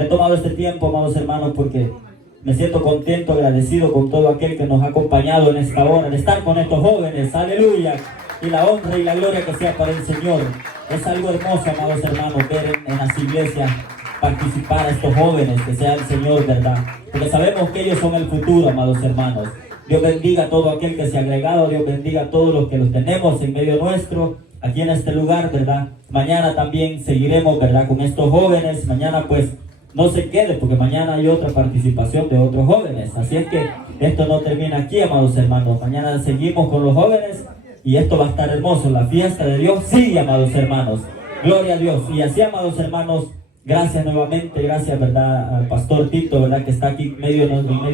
He tomado este tiempo, amados hermanos, porque me siento contento, agradecido con todo aquel que nos ha acompañado en esta hora, de estar con estos jóvenes, aleluya, y la honra y la gloria que sea para el Señor. Es algo hermoso, amados hermanos, ver en las iglesias participar a estos jóvenes, que sea el Señor, ¿verdad? Porque sabemos que ellos son el futuro, amados hermanos. Dios bendiga a todo aquel que se ha agregado, Dios bendiga a todos los que los tenemos en medio nuestro, aquí en este lugar, ¿verdad? Mañana también seguiremos, ¿verdad? Con estos jóvenes, mañana pues no se quede, porque mañana hay otra participación de otros jóvenes. Así es que esto no termina aquí, amados hermanos. Mañana seguimos con los jóvenes y esto va a estar hermoso. La fiesta de Dios sigue, amados hermanos. Gloria a Dios. Y así, amados hermanos, gracias nuevamente, gracias, ¿verdad? Al pastor Tito, ¿verdad? Que está aquí en medio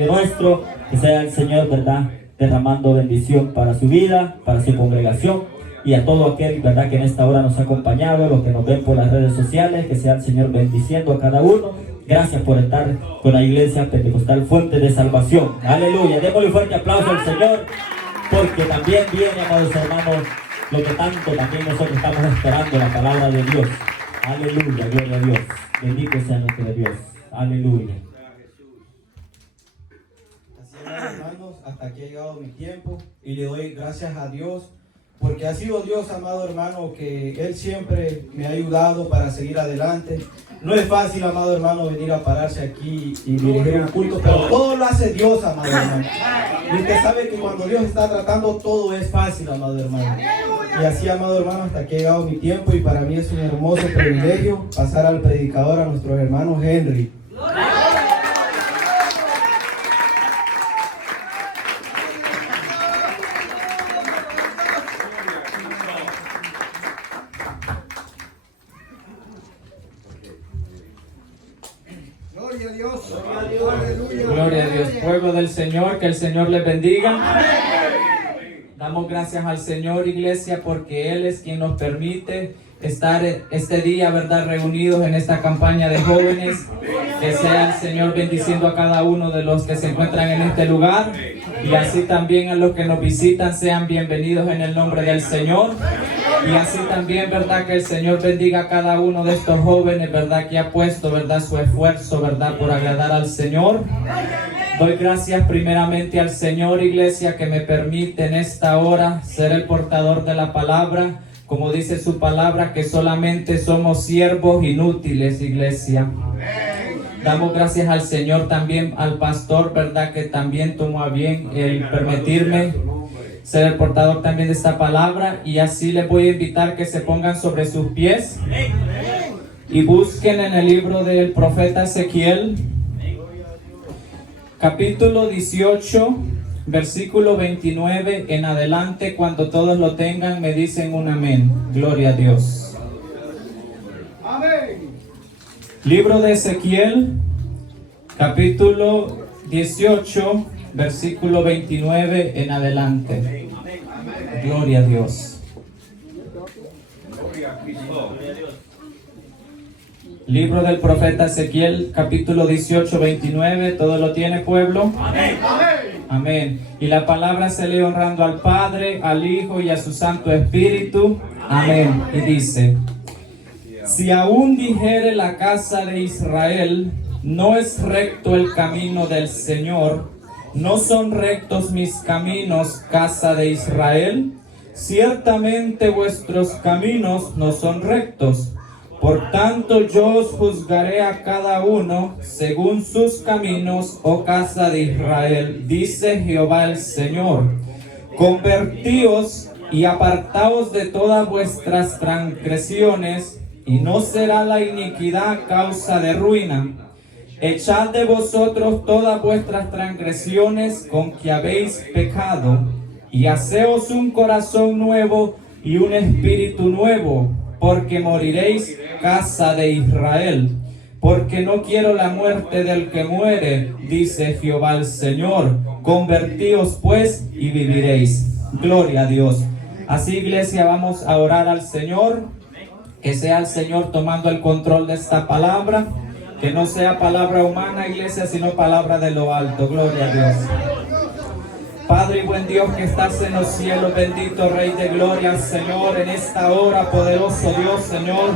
nuestro. Que sea el Señor, ¿verdad? Derramando bendición para su vida, para su congregación. Y a todo aquel, ¿verdad? Que en esta hora nos ha acompañado, los que nos ven por las redes sociales, que sea el Señor bendiciendo a cada uno. Gracias por estar con la Iglesia Pentecostal Fuente de Salvación. Aleluya. Démosle un fuerte aplauso al Señor, porque también viene, amados hermanos, lo que tanto también nosotros estamos esperando, la palabra de Dios. Aleluya, gloria a Dios. Bendito sea nuestro Dios. Aleluya. Así es, hermanos, hasta aquí ha llegado mi tiempo y le doy gracias a Dios, porque ha sido Dios, amado hermano, que Él siempre me ha ayudado para seguir adelante. No es fácil, amado hermano, venir a pararse aquí y dirigir un culto, pero todo lo hace Dios, amado hermano. Y usted sabe que cuando Dios está tratando, todo es fácil, amado hermano. Y así, amado hermano, hasta aquí ha llegado mi tiempo y para mí es un hermoso privilegio pasar al predicador, a nuestro hermano Henry. Gloria a Dios. Gloria a Dios. Pueblo del Señor, que el Señor les bendiga. Damos gracias al Señor, iglesia, porque Él es quien nos permite estar este día, ¿verdad?, reunidos en esta campaña de jóvenes. Que sea el Señor bendiciendo a cada uno de los que se encuentran en este lugar, y así también a los que nos visitan sean bienvenidos en el nombre del Señor. Y así también, ¿verdad?, que el Señor bendiga a cada uno de estos jóvenes, ¿verdad?, que ha puesto, ¿verdad?, su esfuerzo, ¿verdad?, por agradar al Señor. Doy gracias primeramente al Señor, iglesia, que me permite en esta hora ser el portador de la palabra. Como dice su palabra, que solamente somos siervos inútiles, iglesia. Damos gracias al Señor, también al pastor, ¿verdad?, que también tomó a bien el permitirme ser el portador también de esta palabra. Y así les voy a invitar que se pongan sobre sus pies y busquen en el libro del profeta Ezequiel, capítulo 18, versículo 29 en adelante. Cuando todos lo tengan, me dicen un amén. Gloria a Dios. Amén. Libro de Ezequiel, capítulo 18, versículo 29 en adelante. Gloria a Dios. Libro del profeta Ezequiel, capítulo 18, 29. ¿Todo lo tiene, pueblo? Amén. Amén. Y la palabra se lee honrando al Padre, al Hijo y a su Santo Espíritu. Amén. Y dice: si aún dijere la casa de Israel, no es recto el camino del Señor, no son rectos mis caminos, casa de Israel, ciertamente vuestros caminos no son rectos. Por tanto yo os juzgaré a cada uno según sus caminos, oh casa de Israel, dice Jehová el Señor. Convertíos y apartaos de todas vuestras transgresiones, y no será la iniquidad causa de ruina. Echad de vosotros todas vuestras transgresiones con que habéis pecado, y haceos un corazón nuevo y un espíritu nuevo, porque moriréis, casa de Israel. Porque no quiero la muerte del que muere, dice Jehová el Señor. Convertíos pues y viviréis. Gloria a Dios. Así, iglesia, vamos a orar al Señor. Que sea el Señor tomando el control de esta palabra. Que no sea palabra humana, iglesia, sino palabra de lo alto. Gloria a Dios. Padre y buen Dios que estás en los cielos, bendito Rey de gloria, Señor, en esta hora, poderoso Dios, Señor.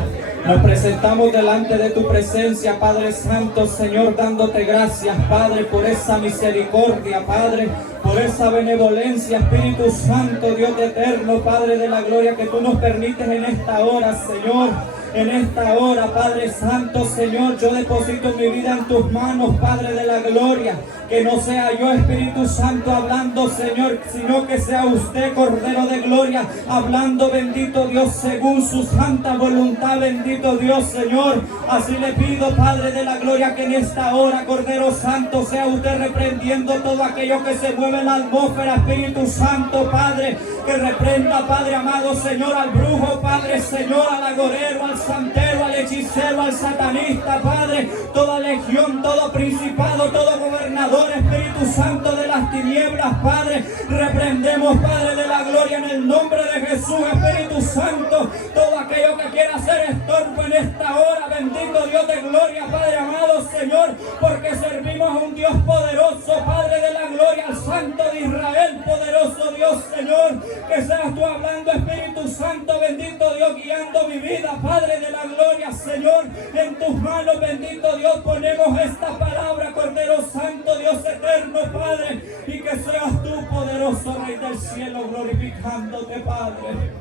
Nos presentamos delante de tu presencia, Padre Santo, Señor, dándote gracias, Padre, por esa misericordia, Padre, por esa benevolencia, Espíritu Santo, Dios eterno, Padre de la gloria, que tú nos permites en esta hora, Señor. En esta hora, Padre Santo, Señor, yo deposito mi vida en tus manos, Padre de la gloria. Que no sea yo, Espíritu Santo, hablando, Señor, sino que sea usted, Cordero de gloria, hablando, bendito Dios, según su santa voluntad, bendito Dios, Señor. Así le pido, Padre de la gloria, que en esta hora, Cordero Santo, sea usted reprendiendo todo aquello que se mueve en la atmósfera, Espíritu Santo, Padre, que reprenda, Padre amado, Señor, al brujo, Padre, Señor, al agorero, al santero, al hechicero, al satanista, Padre, toda legión, todo principado, todo gobernador, Espíritu Santo de las tinieblas, Padre, reprendemos, Padre de la gloria, en el nombre de Jesús, Espíritu Santo, todo aquello que quiera hacer estorbo en esta hora, bendito Dios de gloria, Padre amado, Señor, porque servimos a un Dios poderoso, Padre de la gloria, al Santo de Israel, poderoso Dios, Señor, que seas tú hablando, Espíritu Santo, bendito Dios, guiando mi vida, Padre de la gloria, Señor, en tus manos, bendito Dios, ponemos esta palabra, Cordero Santo, Dios eterno, Padre, y que seas tú, poderoso Rey del cielo, glorificándote, Padre.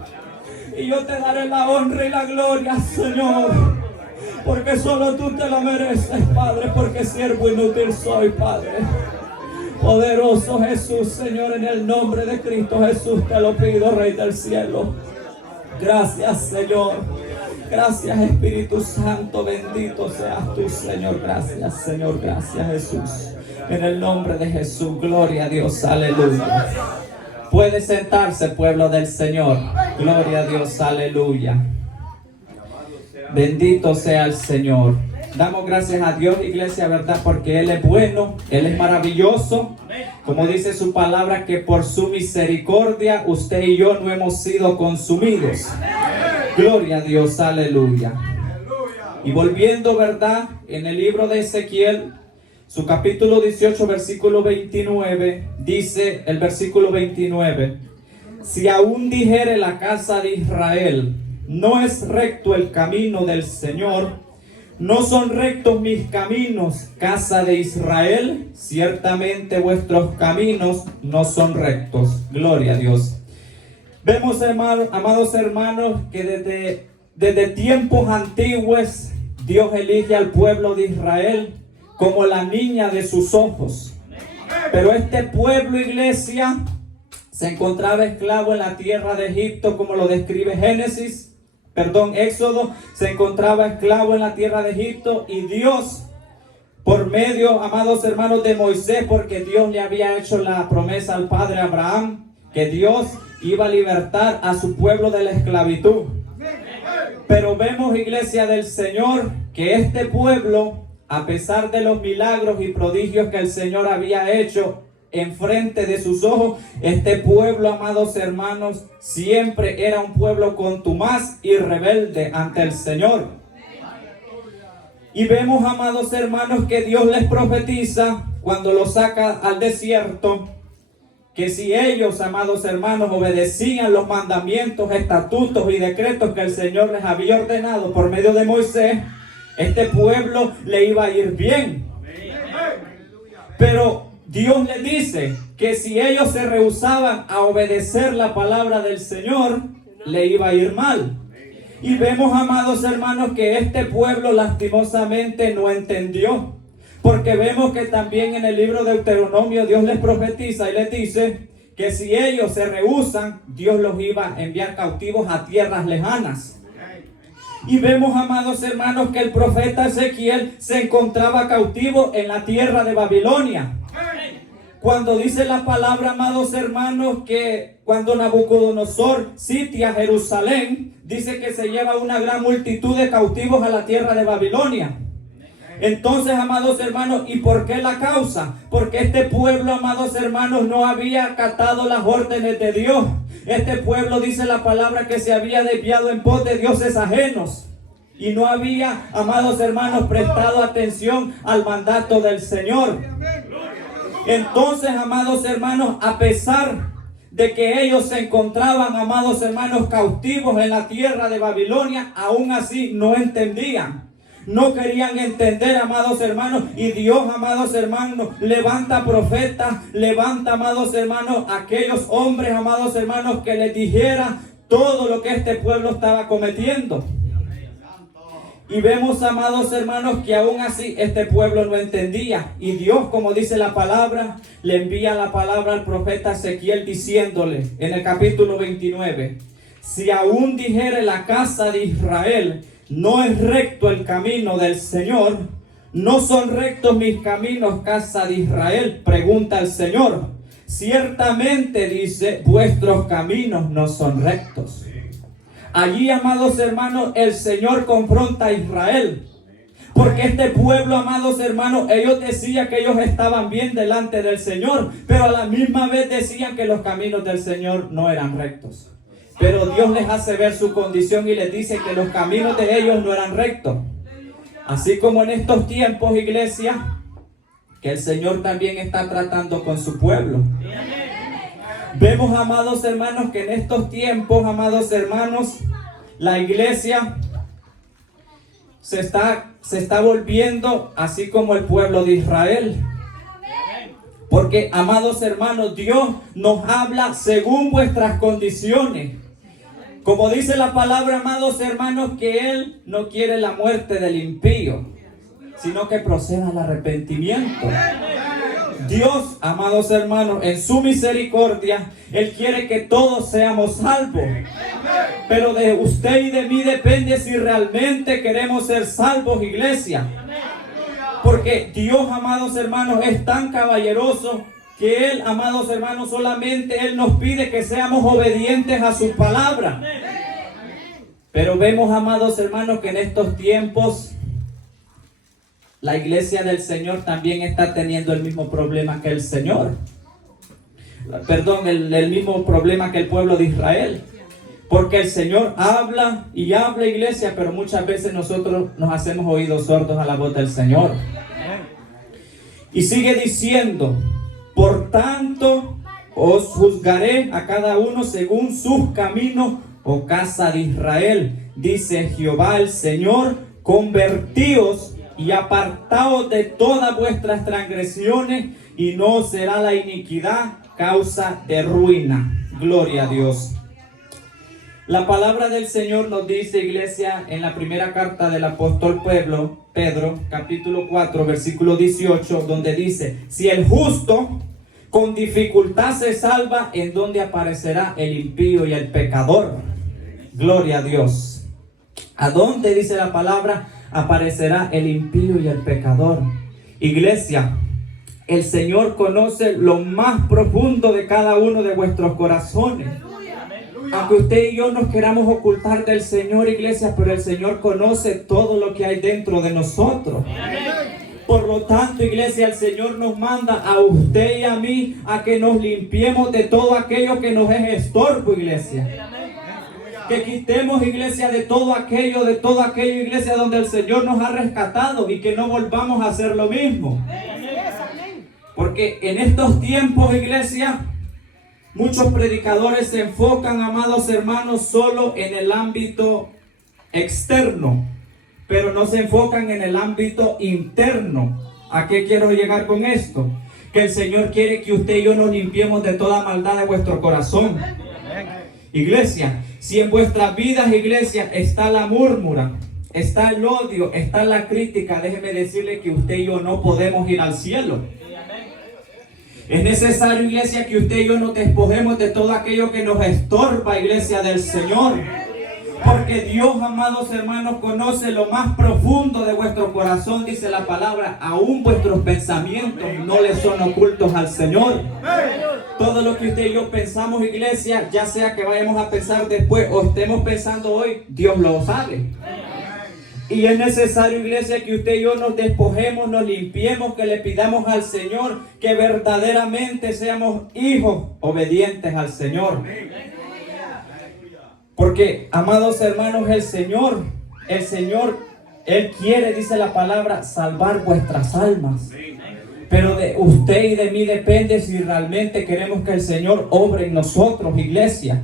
Y yo te daré la honra y la gloria, Señor, porque solo tú te la mereces, Padre, porque siervo inútil soy, Padre. Poderoso Jesús, Señor, en el nombre de Cristo Jesús te lo pido, Rey del cielo. Gracias, Señor. Gracias, Espíritu Santo, bendito seas tú, Señor. Gracias, Señor, gracias, Jesús. En el nombre de Jesús, gloria a Dios, aleluya. Puede sentarse, pueblo del Señor. Gloria a Dios, aleluya. Bendito sea el Señor. Damos gracias a Dios, iglesia, ¿verdad? Porque Él es bueno, Él es maravilloso. Como dice su palabra, que por su misericordia usted y yo no hemos sido consumidos. Gloria a Dios, aleluya. Y volviendo, ¿verdad? En el libro de Ezequiel, su capítulo 18, versículo 29, dice el versículo 29: si aún dijere la casa de Israel, no es recto el camino del Señor, no son rectos mis caminos, casa de Israel, ciertamente vuestros caminos no son rectos. Gloria a Dios. Vemos, amados hermanos, que desde tiempos antiguos Dios elige al pueblo de Israel como la niña de sus ojos. Pero este pueblo, iglesia, se encontraba esclavo en la tierra de Egipto, como lo describe Éxodo, se encontraba esclavo en la tierra de Egipto, y Dios, por medio, amados hermanos, de Moisés, porque Dios le había hecho la promesa al padre Abraham, que Dios iba a libertar a su pueblo de la esclavitud. Pero vemos, iglesia del Señor, que este pueblo, a pesar de los milagros y prodigios que el Señor había hecho enfrente de sus ojos, este pueblo, amados hermanos, siempre era un pueblo contumaz y rebelde ante el Señor. Y vemos, amados hermanos, que Dios les profetiza cuando los saca al desierto, que si ellos, amados hermanos, obedecían los mandamientos, estatutos y decretos que el Señor les había ordenado por medio de Moisés, este pueblo le iba a ir bien. Pero Dios les dice que si ellos se rehusaban a obedecer la palabra del Señor, le iba a ir mal. Y vemos, amados hermanos, que este pueblo lastimosamente no entendió. Porque vemos que también en el libro de Deuteronomio Dios les profetiza y les dice que si ellos se rehusan, Dios los iba a enviar cautivos a tierras lejanas. Y vemos, amados hermanos, que el profeta Ezequiel se encontraba cautivo en la tierra de Babilonia. Cuando dice la palabra, amados hermanos, que cuando Nabucodonosor sitia Jerusalén, dice que se lleva una gran multitud de cautivos a la tierra de Babilonia. Entonces, amados hermanos, ¿y por qué la causa? Porque este pueblo, amados hermanos, no había acatado las órdenes de Dios. Este pueblo, dice la palabra, que se había desviado en pos de dioses ajenos. Y no había, amados hermanos, prestado atención al mandato del Señor. Entonces, amados hermanos, a pesar de que ellos se encontraban, amados hermanos, cautivos en la tierra de Babilonia, aún así no entendían. No querían entender, amados hermanos, y Dios, amados hermanos, levanta profetas, levanta, amados hermanos, aquellos hombres, amados hermanos, que les dijera todo lo que este pueblo estaba cometiendo. Y vemos, amados hermanos, que aún así este pueblo no entendía. Y Dios, como dice la palabra, le envía la palabra al profeta Ezequiel diciéndole en el capítulo 29, si aún dijere la casa de Israel, no es recto el camino del Señor, no son rectos mis caminos, casa de Israel, pregunta el Señor. Ciertamente, dice, vuestros caminos no son rectos. Allí, amados hermanos, el Señor confronta a Israel. Porque este pueblo, amados hermanos, ellos decían que ellos estaban bien delante del Señor, pero a la misma vez decían que los caminos del Señor no eran rectos. Pero Dios les hace ver su condición y les dice que los caminos de ellos no eran rectos. Así como en estos tiempos, iglesia, que el Señor también está tratando con su pueblo. Vemos, amados hermanos, que en estos tiempos, amados hermanos, la iglesia se está volviendo así como el pueblo de Israel. Porque, amados hermanos, Dios nos habla según vuestras condiciones. Como dice la palabra, amados hermanos, que Él no quiere la muerte del impío, sino que proceda al arrepentimiento. Dios, amados hermanos, en su misericordia, Él quiere que todos seamos salvos. Pero de usted y de mí depende si realmente queremos ser salvos, iglesia. Porque Dios, amados hermanos, es tan caballeroso que Él, amados hermanos, solamente Él nos pide que seamos obedientes a su palabra. Pero vemos, amados hermanos, que en estos tiempos la iglesia del Señor también está teniendo el mismo problema que el Señor. Perdón, el mismo problema que el pueblo de Israel. Porque el Señor habla y habla, iglesia, pero muchas veces nosotros nos hacemos oídos sordos a la voz del Señor. Y sigue diciendo, por tanto os juzgaré a cada uno según sus caminos, oh casa de Israel, dice Jehová el Señor, convertíos y apartaos de todas vuestras transgresiones, y no será la iniquidad causa de ruina. Gloria a Dios. La palabra del Señor nos dice, iglesia, en la primera carta del apóstol Pedro, capítulo 4, versículo 18, donde dice, si el justo con dificultad se salva, ¿en dónde aparecerá el impío y el pecador? Gloria a Dios. ¿A dónde, dice la palabra, aparecerá el impío y el pecador? Iglesia, el Señor conoce lo más profundo de cada uno de vuestros corazones. Aunque usted y yo nos queramos ocultar del Señor, iglesia, pero el Señor conoce todo lo que hay dentro de nosotros. Por lo tanto, iglesia, el Señor nos manda a usted y a mí a que nos limpiemos de todo aquello que nos es estorbo, iglesia. Que quitemos, iglesia, de todo aquello, iglesia, donde el Señor nos ha rescatado, y que no volvamos a hacer lo mismo. Porque en estos tiempos, iglesia, muchos predicadores se enfocan, amados hermanos, solo en el ámbito externo, pero no se enfocan en el ámbito interno. ¿A qué quiero llegar con esto? Que el Señor quiere que usted y yo nos limpiemos de toda maldad de vuestro corazón. Iglesia, si en vuestras vidas, iglesia, está la murmura, está el odio, está la crítica, déjeme decirle que usted y yo no podemos ir al cielo. Es necesario, iglesia, que usted y yo nos despojemos de todo aquello que nos estorba, iglesia del Señor. Porque Dios, amados hermanos, conoce lo más profundo de vuestro corazón, dice la palabra. Aún vuestros pensamientos no le son ocultos al Señor. Todo lo que usted y yo pensamos, iglesia, ya sea que vayamos a pensar después o estemos pensando hoy, Dios lo sabe. Y es necesario, iglesia, que usted y yo nos despojemos, nos limpiemos, que le pidamos al Señor que verdaderamente seamos hijos obedientes al Señor. Porque, amados hermanos, el Señor, Él quiere, dice la palabra, salvar vuestras almas. Pero de usted y de mí depende si realmente queremos que el Señor obre en nosotros, iglesia.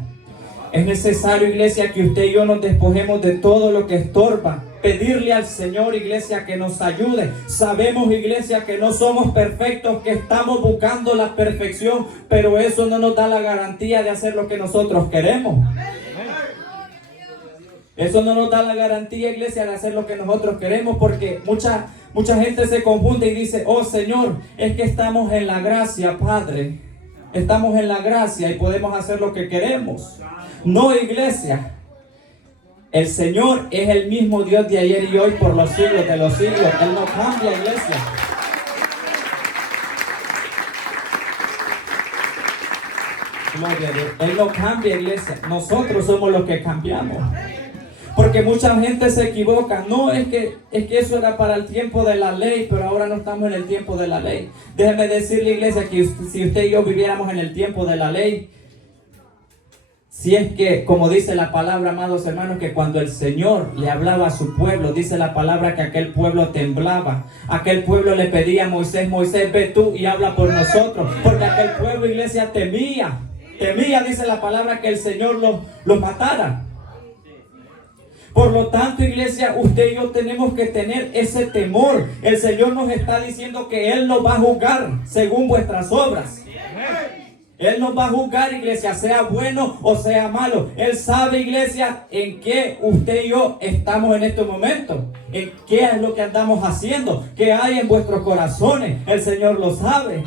Es necesario, iglesia, que usted y yo nos despojemos de todo lo que estorba. Pedirle al Señor, iglesia, que nos ayude. Sabemos, iglesia, que no somos perfectos, que estamos buscando la perfección, pero eso no nos da la garantía de hacer lo que nosotros queremos. Eso no nos da la garantía, iglesia, de hacer lo que nosotros queremos, porque mucha gente se confunde y dice: oh Señor, es que estamos en la gracia, Padre. Estamos en la gracia y podemos hacer lo que queremos. No, iglesia. El Señor es el mismo Dios de ayer y hoy por los siglos de los siglos. Él no cambia, iglesia. Gloria a Dios. Él no cambia, iglesia. Nosotros somos los que cambiamos. Porque mucha gente se equivoca. No, es que eso era para el tiempo de la ley, pero ahora no estamos en el tiempo de la ley. Déjeme decirle, iglesia, que si usted y yo viviéramos en el tiempo de la ley, si es que, como dice la palabra, amados hermanos, que cuando el Señor le hablaba a su pueblo, dice la palabra que aquel pueblo temblaba. Aquel pueblo le pedía a Moisés: Moisés, ve tú y habla por nosotros. Porque aquel pueblo, iglesia, temía, dice la palabra, que el Señor los matara. Por lo tanto, iglesia, usted y yo tenemos que tener ese temor. El Señor nos está diciendo que Él nos va a juzgar según vuestras obras. Él nos va a juzgar, iglesia, sea bueno o sea malo. Él sabe, iglesia, en qué usted y yo estamos en este momento. En qué es lo que andamos haciendo. Qué hay en vuestros corazones. El Señor lo sabe.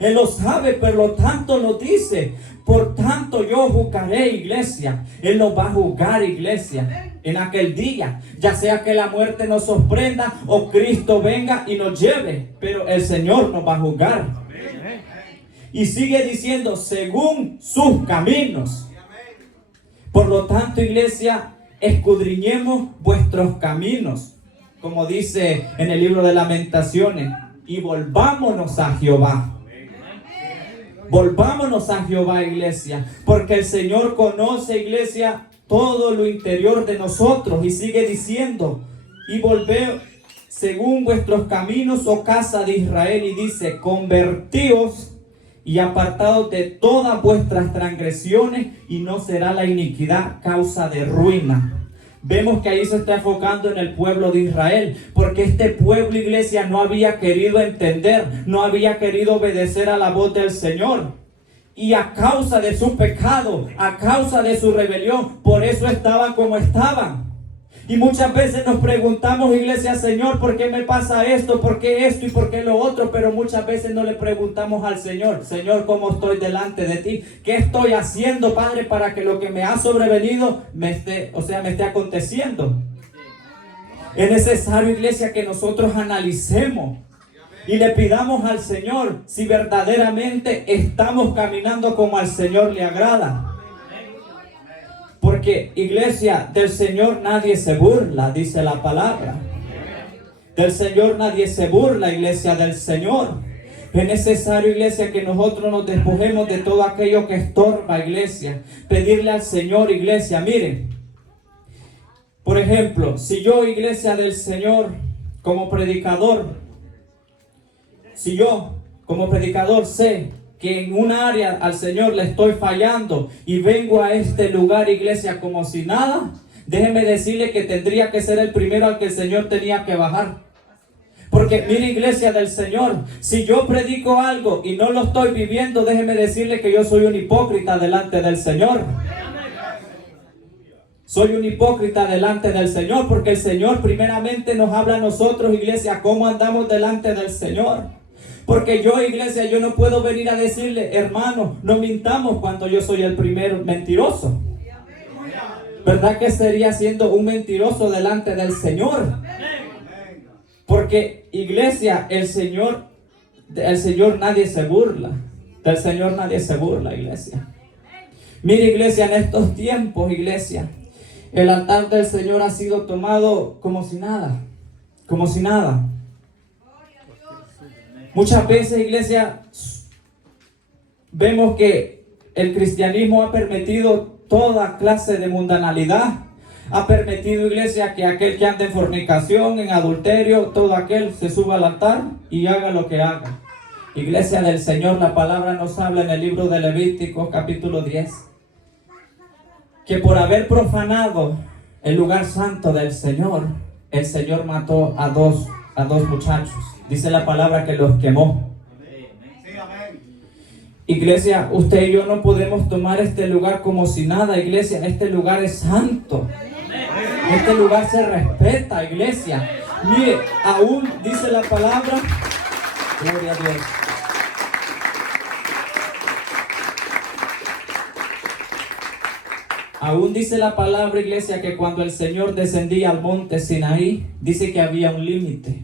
Él lo sabe, pero lo tanto lo dice. Por tanto yo juzgaré, iglesia. Él nos va a juzgar, iglesia, en aquel día. Ya sea que la muerte nos sorprenda o Cristo venga y nos lleve. Pero el Señor nos va a juzgar. Y sigue diciendo: según sus caminos. Por lo tanto, iglesia, escudriñemos vuestros caminos, como dice en el libro de Lamentaciones, y volvámonos a Jehová. Volvámonos a Jehová, iglesia, porque el Señor conoce, iglesia, todo lo interior de nosotros. Y sigue diciendo: y volved según vuestros caminos, oh casa de Israel. Y dice: convertíos y apartados de todas vuestras transgresiones, y no será la iniquidad causa de ruina. Vemos que ahí se está enfocando en el pueblo de Israel, porque este pueblo, iglesia, no había querido entender, no había querido obedecer a la voz del Señor. Y a causa de su pecado, a causa de su rebelión, por eso estaban como estaban. Y muchas veces nos preguntamos, iglesia: Señor, ¿por qué me pasa esto? ¿Por qué esto y por qué lo otro? Pero muchas veces no le preguntamos al Señor: Señor, ¿cómo estoy delante de ti? ¿Qué estoy haciendo, Padre, para que lo que me ha sobrevenido me esté aconteciendo? Es necesario, iglesia, que nosotros analicemos y le pidamos al Señor si verdaderamente estamos caminando como al Señor le agrada. Porque, iglesia, del Señor nadie se burla, dice la palabra. Del Señor nadie se burla, iglesia, del Señor. Es necesario, iglesia, que nosotros nos despojemos de todo aquello que estorba, iglesia. Pedirle al Señor, iglesia, miren. Por ejemplo, si yo, iglesia del Señor, como predicador, sé que en un área al Señor le estoy fallando y vengo a este lugar, iglesia, como si nada, déjeme decirle que tendría que ser el primero al que el Señor tenía que bajar. Porque mire, iglesia del Señor, si yo predico algo y no lo estoy viviendo, déjeme decirle que yo soy un hipócrita delante del Señor. Soy un hipócrita delante del Señor, porque el Señor primeramente nos habla a nosotros, iglesia, cómo andamos delante del Señor. Porque yo, iglesia, yo no puedo venir a decirle: hermano, no mintamos, cuando yo soy el primer mentiroso. ¿Verdad que estaría siendo un mentiroso delante del Señor? Porque, iglesia, el Señor nadie se burla. Del Señor nadie se burla, iglesia. Mire, iglesia, en estos tiempos, iglesia, el altar del Señor ha sido tomado como si nada. Como si nada. Muchas veces, iglesia, vemos que el cristianismo ha permitido toda clase de mundanalidad. ha permitido, iglesia, que aquel que anda en fornicación, en adulterio, todo aquel se suba al altar y haga lo que haga. Iglesia del Señor, la palabra nos habla en el libro de Levítico, capítulo 10, que por haber profanado el lugar santo del Señor, el Señor mató a dos muchachos. Dice la palabra que los quemó. Iglesia, usted y yo no podemos tomar este lugar como si nada, iglesia. Este lugar es santo. Este lugar se respeta, iglesia. Mire, aún dice la palabra, gloria a Dios. Aún dice la palabra, iglesia, que cuando el Señor descendía al monte Sinaí, dice que había un límite.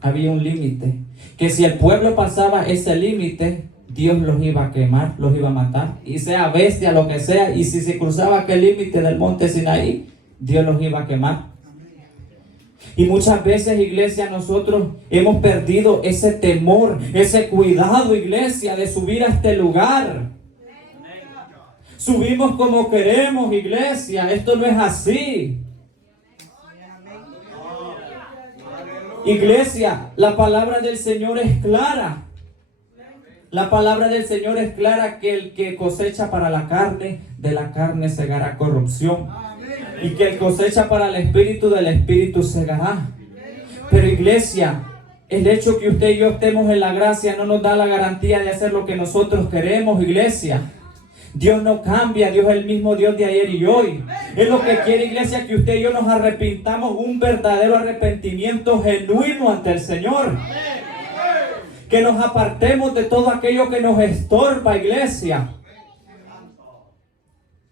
Había un límite. Que si el pueblo pasaba ese límite, Dios los iba a quemar, los iba a matar. Y sea bestia, lo que sea. Y si se cruzaba aquel límite del monte Sinaí, Dios los iba a quemar. Y muchas veces, iglesia, nosotros hemos perdido ese temor, ese cuidado, iglesia, de subir a este lugar. Subimos como queremos, iglesia. Esto no es así. Iglesia, la palabra del Señor es clara. La palabra del Señor es clara, que el que cosecha para la carne, de la carne segará corrupción. Y que el cosecha para el espíritu, del espíritu segará. Pero, iglesia, el hecho que usted y yo estemos en la gracia no nos da la garantía de hacer lo que nosotros queremos, iglesia. Dios no cambia, Dios es el mismo Dios de ayer y hoy. Es lo que quiere, iglesia, que usted y yo nos arrepintamos, un verdadero arrepentimiento genuino ante el Señor. Que nos apartemos de todo aquello que nos estorba, iglesia.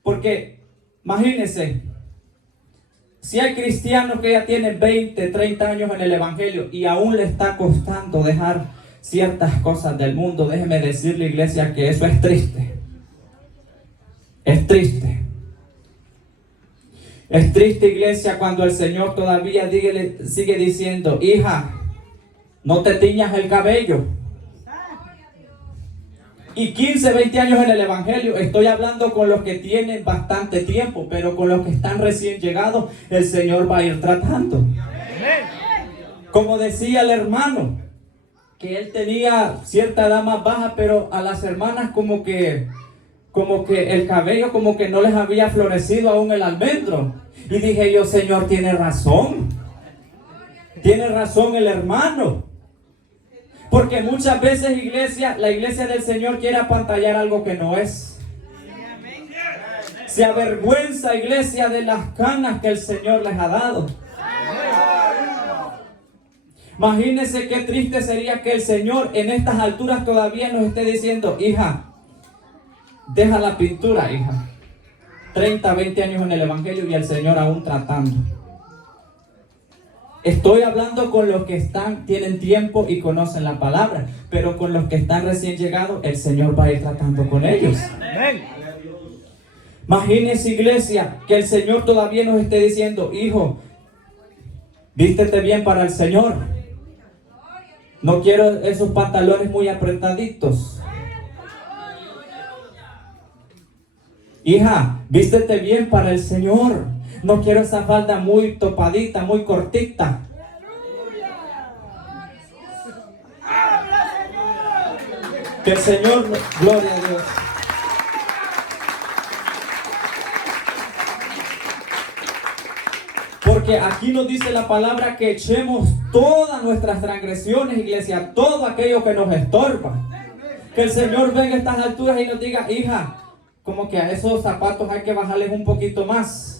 Porque, imagínense, si hay cristianos que ya tienen 20, 30 años en el Evangelio y aún le está costando dejar ciertas cosas del mundo, déjeme decirle, iglesia, que eso es triste. Es triste. Es triste, iglesia, cuando el Señor todavía sigue diciendo: hija, no te tiñas el cabello. Y 15, 20 años en el Evangelio. Estoy hablando con los que tienen bastante tiempo, pero con los que están recién llegados, el Señor va a ir tratando. Como decía el hermano, que él tenía cierta edad más baja, pero a las hermanas como que el cabello como que no les había florecido aún el almendro. Y dije yo: Señor, tiene razón. Tiene razón el hermano. Porque muchas veces, iglesia, la iglesia del Señor quiere apantallar algo que no es. Se avergüenza, iglesia, de las canas que el Señor les ha dado. Imagínense qué triste sería que el Señor en estas alturas todavía nos esté diciendo: hija, deja la pintura, hija. 30, 20 años en el Evangelio y el Señor aún tratando. Estoy hablando con los que tienen tiempo y conocen la palabra, pero con los que están recién llegados, el Señor va a ir tratando con ellos. Imagínense, iglesia, que el Señor todavía nos esté diciendo: hijo, vístete bien para el Señor. No quiero esos pantalones muy apretaditos. Hija, vístete bien para el Señor. No quiero esa falda muy topadita, muy cortita. Que el Señor, gloria a Dios. Porque aquí nos dice la palabra que echemos todas nuestras transgresiones, iglesia, todo aquello que nos estorba. Que el Señor venga a estas alturas y nos diga: hija, como que a esos zapatos hay que bajarles un poquito más.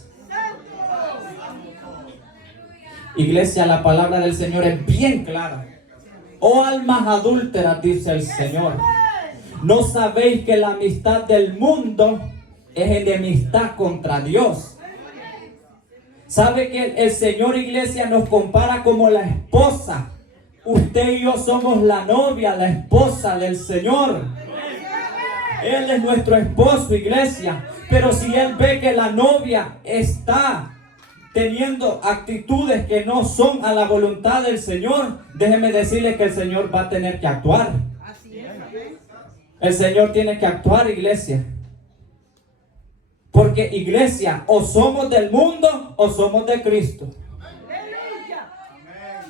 Iglesia, la palabra del Señor es bien clara. Oh almas adúlteras, dice el Señor, ¿no sabéis que la amistad del mundo es enemistad contra Dios? ¿Sabe que el Señor, iglesia, nos compara como la esposa? Usted y yo somos la novia, la esposa del Señor. Él es nuestro esposo, iglesia. Pero si Él ve que la novia está teniendo actitudes que no son a la voluntad del Señor, déjeme decirle que el Señor va a tener que actuar. El Señor tiene que actuar, iglesia. Porque iglesia, o somos del mundo o somos de Cristo.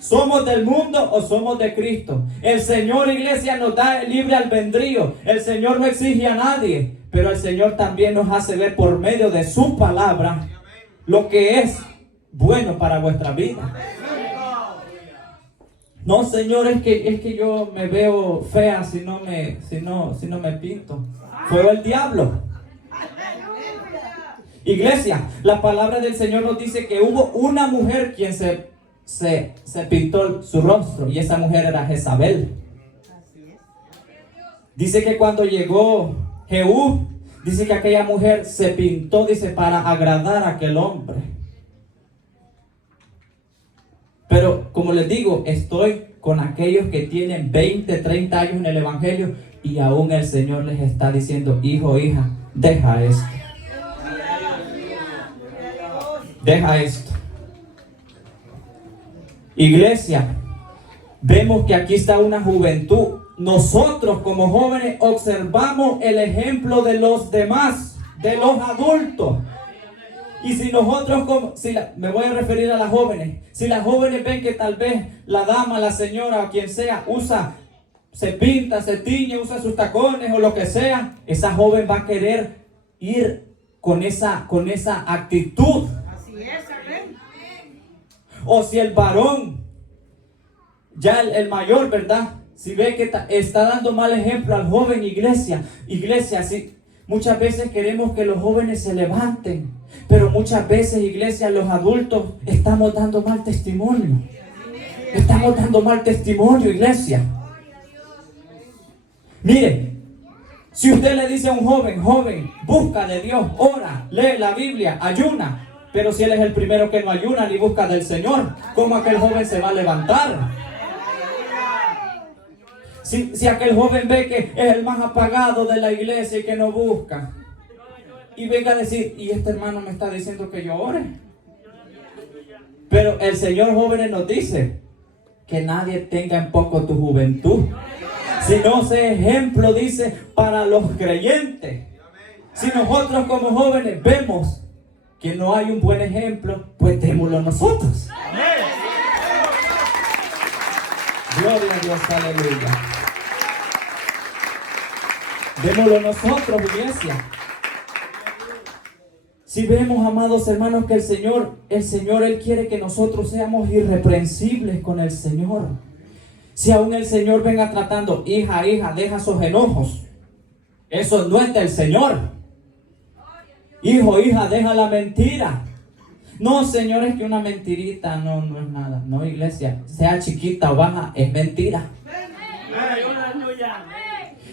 Somos del mundo o somos de Cristo. El Señor, iglesia, nos da libre albedrío. El Señor no exige a nadie, pero el Señor también nos hace ver por medio de su palabra lo que es bueno para vuestra vida. No, Señor, es que yo me veo fea si no me pinto. Fue el diablo. Iglesia, la palabra del Señor nos dice que hubo una mujer quien se pintó su rostro, y esa mujer era Jezabel. Dice que cuando llegó Jehú, dice que aquella mujer se pintó, dice, para agradar a aquel hombre. Pero como les digo, estoy con aquellos que tienen 20, 30 años en el evangelio y aún el Señor les está diciendo: hijo, hija, deja esto. Deja esto. Iglesia, vemos que aquí está una juventud. Nosotros como jóvenes observamos el ejemplo de los demás, de los adultos. Y si nosotros, me voy a referir a las jóvenes, si las jóvenes ven que tal vez la dama, la señora o quien sea se pinta, se tiñe, usa sus tacones o lo que sea, esa joven va a querer ir con esa actitud. O si el varón, ya el mayor, ¿verdad? Si ve que está dando mal ejemplo al joven, iglesia, sí, muchas veces queremos que los jóvenes se levanten, pero muchas veces, iglesia, los adultos estamos dando mal testimonio. Estamos dando mal testimonio, iglesia. Mire, si usted le dice a un joven, busca de Dios, ora, lee la Biblia, ayuna. Pero si él es el primero que no ayuna ni busca del Señor, ¿cómo aquel joven se va a levantar? Si aquel joven ve que es el más apagado de la iglesia y que no busca, y venga a decir: y este hermano me está diciendo que yo ore. Pero el Señor, jóvenes, nos dice que nadie tenga en poco tu juventud, sino sé ejemplo, dice, para los creyentes. Si nosotros como jóvenes vemos que no hay un buen ejemplo, pues démoslo nosotros. Gloria a Dios, aleluya. Démoslo nosotros, iglesia. Si vemos, amados hermanos, que el Señor, Él quiere que nosotros seamos irreprensibles con el Señor. Si aún el Señor venga tratando: hija, deja esos enojos, eso no es del Señor. Hijo, hija, deja la mentira. No, Señor, es que una mentirita no es nada. No, iglesia, sea chiquita o baja, es mentira.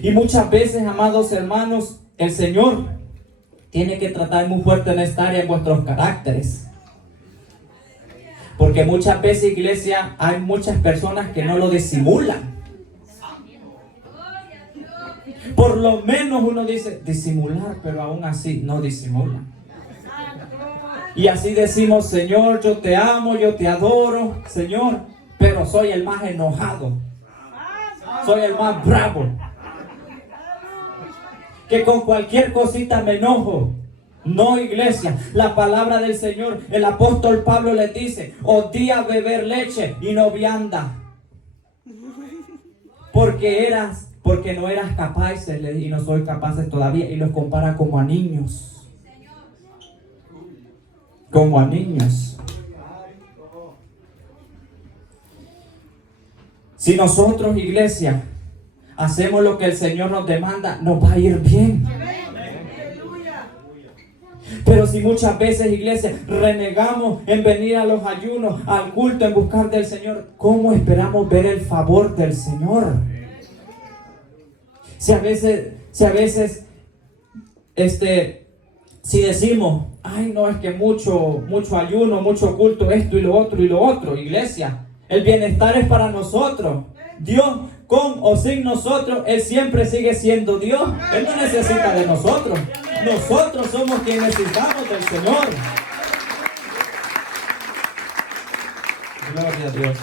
Y muchas veces, amados hermanos, el Señor tiene que tratar muy fuerte en esta área, en vuestros caracteres. Porque muchas veces, iglesia, hay muchas personas que no lo disimulan. Por lo menos uno dice disimular, pero aún así no disimulan. Y así decimos: Señor, yo te amo, yo te adoro, Señor, pero soy el más enojado, soy el más bravo, que con cualquier cosita me enojo. No, iglesia, la palabra del Señor, el apóstol Pablo les dice: odia beber leche y no vianda, porque no eras capaces y no soy capaces todavía. Y los compara como a niños. Como a niños. Si nosotros, iglesia, hacemos lo que el Señor nos demanda, nos va a ir bien. Pero si muchas veces, iglesia, renegamos en venir a los ayunos, al culto, en buscar del Señor, ¿cómo esperamos ver el favor del Señor? Si a veces, si decimos: ay, no, es que mucho ayuno, mucho culto, esto y lo otro, iglesia, el bienestar es para nosotros. Dios, con o sin nosotros, Él siempre sigue siendo Dios. Él no necesita de nosotros. Nosotros somos quienes necesitamos del Señor. Gloria a Dios.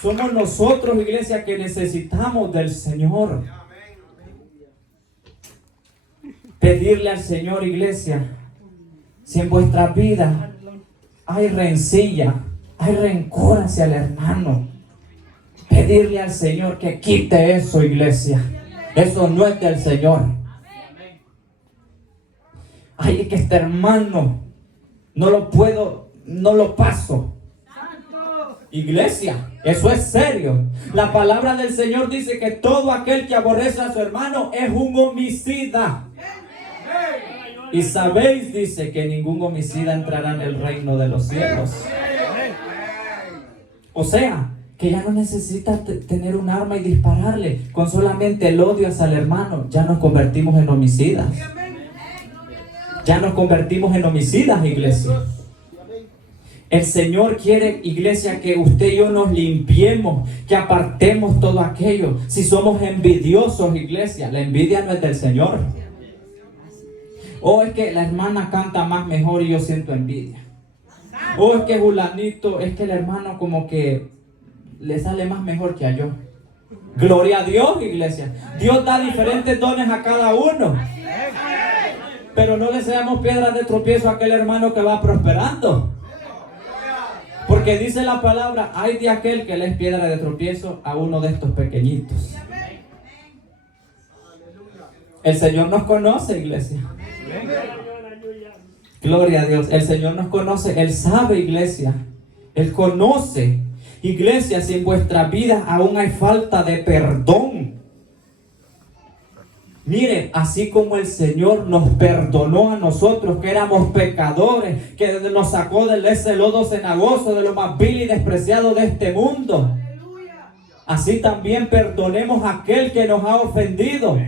Somos nosotros, iglesia, que necesitamos del Señor. Pedirle al Señor, iglesia, si en vuestra vida hay rencilla, hay rencor hacia el hermano, pedirle al Señor que quite eso, iglesia. Eso no es del Señor. Ay, que este hermano no lo paso. Iglesia, eso es serio. La palabra del Señor dice que todo aquel que aborrece a su hermano es un homicida. Y sabéis, dice, que ningún homicida entrará en el reino de los cielos. O sea, que ya no necesita tener un arma y dispararle. Con solamente el odio hacia el hermano, ya nos convertimos en homicidas. Ya nos convertimos en homicidas, iglesia. El Señor quiere, iglesia, que usted y yo nos limpiemos, que apartemos todo aquello. Si somos envidiosos, iglesia, la envidia no es del Señor. O es que la hermana canta más mejor y yo siento envidia. O es que fulanito, es que el hermano como que le sale más mejor que a yo. Gloria a Dios, iglesia. Dios da diferentes dones a cada uno. Pero no le seamos piedras de tropiezo a aquel hermano que va prosperando. Porque dice la palabra, hay de aquel que le es piedra de tropiezo a uno de estos pequeñitos. El Señor nos conoce, iglesia. Gloria a Dios. El Señor nos conoce. Él sabe, iglesia. Él conoce. Iglesia, si en vuestra vida aún hay falta de perdón. Miren, así como el Señor nos perdonó a nosotros que éramos pecadores, que nos sacó de ese lodo cenagoso, de lo más vil y despreciado de este mundo, así también perdonemos a aquel que nos ha ofendido,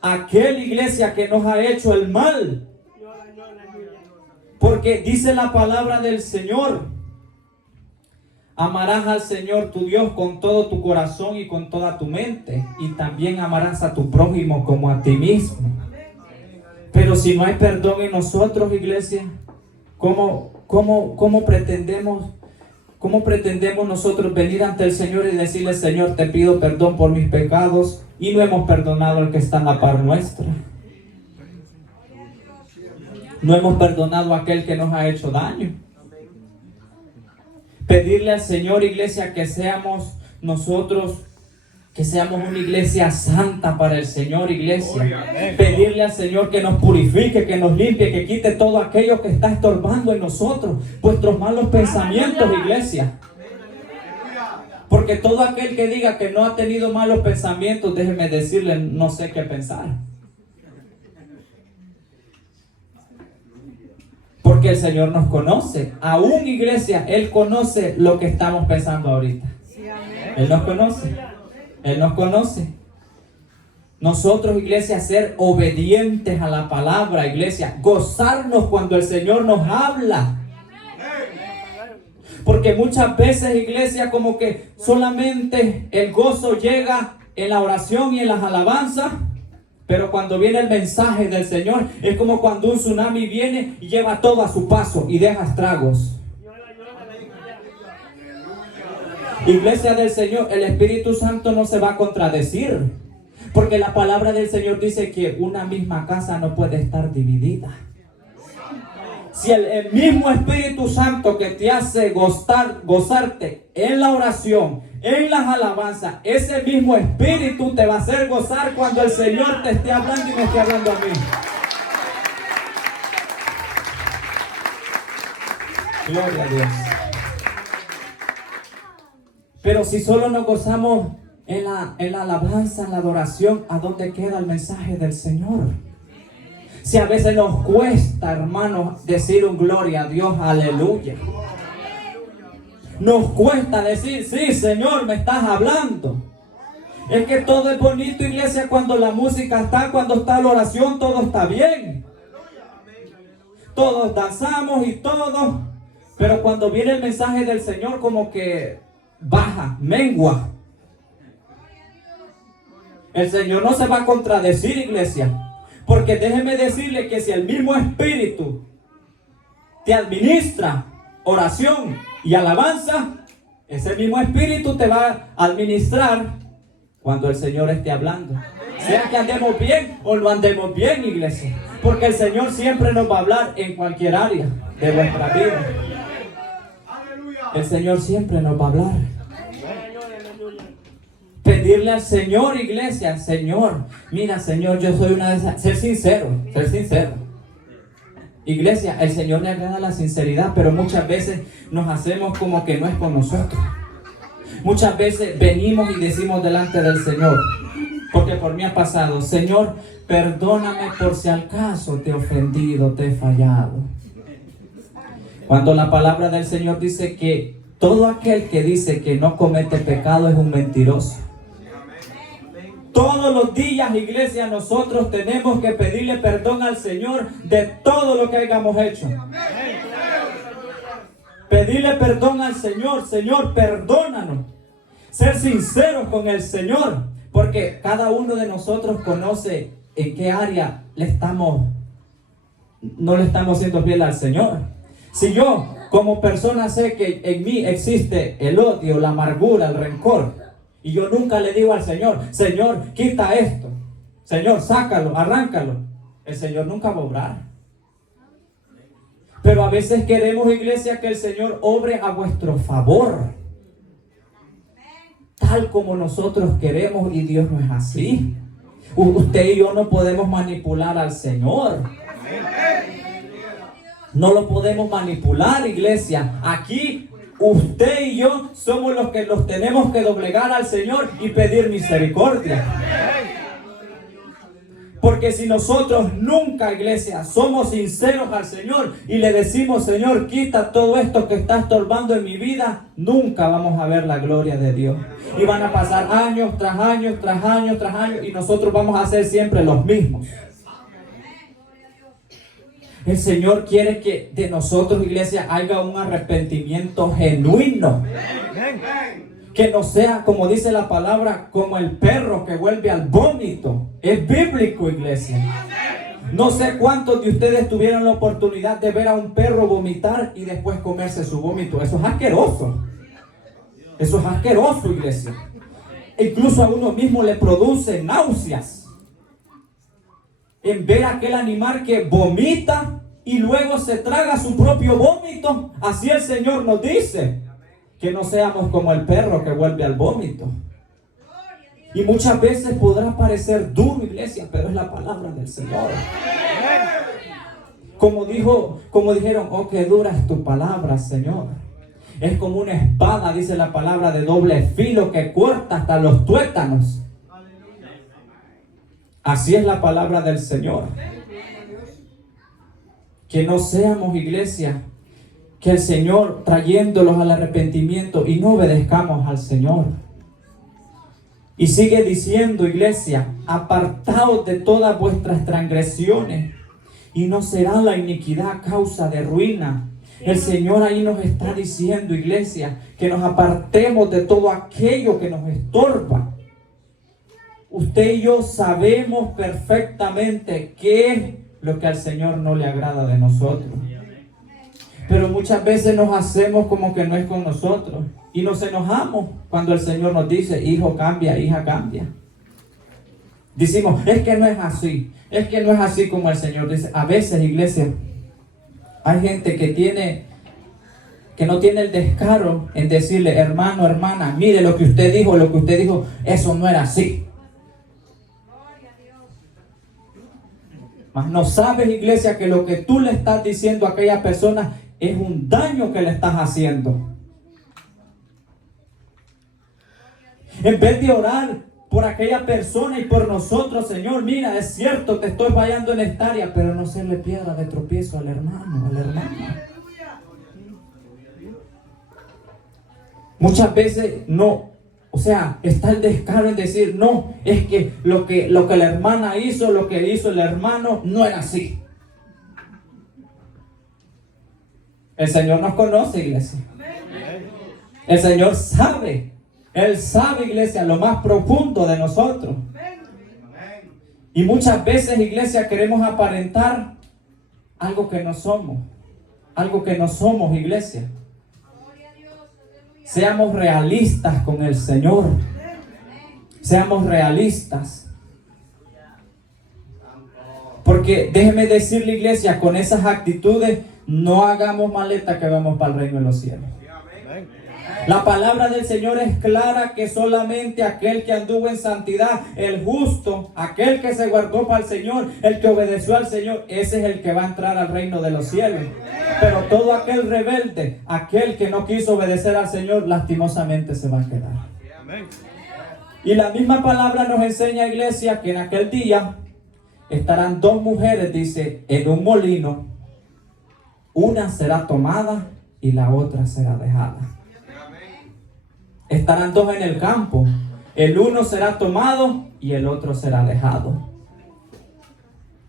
aquel, iglesia, que nos ha hecho el mal. Porque dice la palabra del Señor: amarás al Señor tu Dios con todo tu corazón y con toda tu mente, y también amarás a tu prójimo como a ti mismo. Pero si no hay perdón en nosotros, iglesia, ¿cómo pretendemos nosotros venir ante el Señor y decirle: Señor, te pido perdón por mis pecados, y no hemos perdonado al que está a la par nuestra? No hemos perdonado a aquel que nos ha hecho daño. Pedirle al Señor, iglesia, que seamos nosotros, que seamos una iglesia santa para el Señor, iglesia. Pedirle al Señor que nos purifique, que nos limpie, que quite todo aquello que está estorbando en nosotros, vuestros malos pensamientos, iglesia. Porque todo aquel que diga que no ha tenido malos pensamientos, déjeme decirle, no sé qué pensar. Porque el Señor nos conoce. Aún, iglesia, Él conoce lo que estamos pensando ahorita. Él nos conoce. Él nos conoce. Nosotros, iglesia, ser obedientes a la palabra, iglesia. Gozarnos cuando el Señor nos habla. Porque muchas veces, iglesia, como que solamente el gozo llega en la oración y en las alabanzas. Pero cuando viene el mensaje del Señor, es como cuando un tsunami viene y lleva todo a su paso y deja estragos. Iglesia del Señor, el Espíritu Santo no se va a contradecir. Porque la palabra del Señor dice que una misma casa no puede estar dividida. Si el mismo Espíritu Santo que te hace gozarte en la oración, en las alabanzas, ese mismo Espíritu te va a hacer gozar cuando el Señor te esté hablando y me esté hablando a mí. Gloria a Dios. Pero si solo nos gozamos en la alabanza, en la adoración, ¿a dónde queda el mensaje del Señor? Si a veces nos cuesta, hermanos, decir un gloria a Dios, aleluya. Nos cuesta decir, sí, Señor, me estás hablando. Es que todo es bonito, iglesia, cuando la música está, cuando está la oración, todo está bien. Todos danzamos y todo. Pero cuando viene el mensaje del Señor, como que baja, mengua. El Señor no se va a contradecir, iglesia. Porque déjeme decirle que si el mismo Espíritu te administra oración y alabanza, ese mismo Espíritu te va a administrar cuando el Señor esté hablando. Sea que andemos bien o no andemos bien, iglesia. Porque el Señor siempre nos va a hablar en cualquier área de nuestra vida. El Señor siempre nos va a hablar. Pedirle al Señor, iglesia, Señor, mira, Señor, yo soy una de esas. Ser sincero, ser sincero. Iglesia, el Señor le agrada la sinceridad, pero muchas veces nos hacemos como que no es con nosotros. Muchas veces venimos y decimos delante del Señor, porque por mí ha pasado, Señor, perdóname por si al caso te he ofendido, te he fallado. Cuando la palabra del Señor dice que todo aquel que dice que no comete pecado es un mentiroso. Todos los días, iglesia, nosotros tenemos que pedirle perdón al Señor de todo lo que hayamos hecho. Pedirle perdón al Señor, Señor, perdónanos. Ser sinceros con el Señor, porque cada uno de nosotros conoce en qué área no le estamos siendo fiel al Señor. Si yo como persona sé que en mí existe el odio, la amargura, el rencor, y yo nunca le digo al Señor, Señor, quita esto, Señor, sácalo, arráncalo, el Señor nunca va a obrar. Pero a veces queremos, iglesia, que el Señor obre a vuestro favor, tal como nosotros queremos, y Dios no es así. Usted y yo no podemos manipular al Señor. No lo podemos manipular, iglesia. Aquí usted y yo somos los que los tenemos que doblegar al Señor y pedir misericordia. Porque si nosotros nunca, iglesia, somos sinceros al Señor y le decimos, Señor, quita todo esto que está estorbando en mi vida, nunca vamos a ver la gloria de Dios. Y van a pasar años tras años, tras años, tras años, y nosotros vamos a ser siempre los mismos. El Señor quiere que de nosotros, iglesia, haya un arrepentimiento genuino. Que no sea, como dice la palabra, como el perro que vuelve al vómito. Es bíblico, iglesia. No sé cuántos de ustedes tuvieron la oportunidad de ver a un perro vomitar y después comerse su vómito. Eso es asqueroso. Eso es asqueroso, iglesia. Incluso a uno mismo le produce náuseas en ver a aquel animal que vomita y luego se traga su propio vómito. Así el Señor nos dice que no seamos como el perro que vuelve al vómito. Y muchas veces podrá parecer duro, iglesia, pero es la palabra del Señor. Como dijeron, oh, qué dura es tu palabra, Señor. Es como una espada, dice la palabra, de doble filo que corta hasta los tuétanos. Así es la palabra del Señor. Que no seamos, iglesia, que el Señor trayéndolos al arrepentimiento y no obedezcamos al Señor. Y sigue diciendo, iglesia, apartaos de todas vuestras transgresiones y no será la iniquidad causa de ruina. El Señor ahí nos está diciendo, iglesia, que nos apartemos de todo aquello que nos estorba. Usted y yo sabemos perfectamente qué es lo que al Señor no le agrada de nosotros. Pero muchas veces nos hacemos como que no es con nosotros. Y nos enojamos cuando el Señor nos dice, hijo cambia, hija cambia. Decimos, es que no es así. Es que no es así como el Señor dice. A veces, iglesia, hay gente que no tiene el descaro en decirle, hermano, hermana, mire lo que usted dijo, eso no era así. Mas no sabes, iglesia, que lo que tú le estás diciendo a aquella persona es un daño que le estás haciendo. En vez de orar por aquella persona y por nosotros, Señor, mira, es cierto, te estoy fallando en esta área, pero no serle piedra de tropiezo al hermano, a la hermana. Muchas veces no, o sea, está el descaro en decir, no, es que lo que la hermana hizo, lo que hizo el hermano, no era así. El Señor nos conoce, iglesia. El Señor sabe. Él sabe, iglesia, lo más profundo de nosotros. Y muchas veces, iglesia, queremos aparentar algo que no somos. Algo que no somos, iglesia. Seamos realistas con el Señor. Seamos realistas. Porque déjeme decirle, iglesia, con esas actitudes no hagamos maleta que vamos para el reino de los cielos. La palabra del Señor es clara que solamente aquel que anduvo en santidad, el justo, aquel que se guardó para el Señor, el que obedeció al Señor, ese es el que va a entrar al reino de los cielos. Pero todo aquel rebelde, aquel que no quiso obedecer al Señor, lastimosamente se va a quedar. Y la misma palabra nos enseña, iglesia, que en aquel día estarán dos mujeres, dice, en un molino. Una será tomada y la otra será dejada. Estarán dos en el campo. El uno será tomado y el otro será dejado.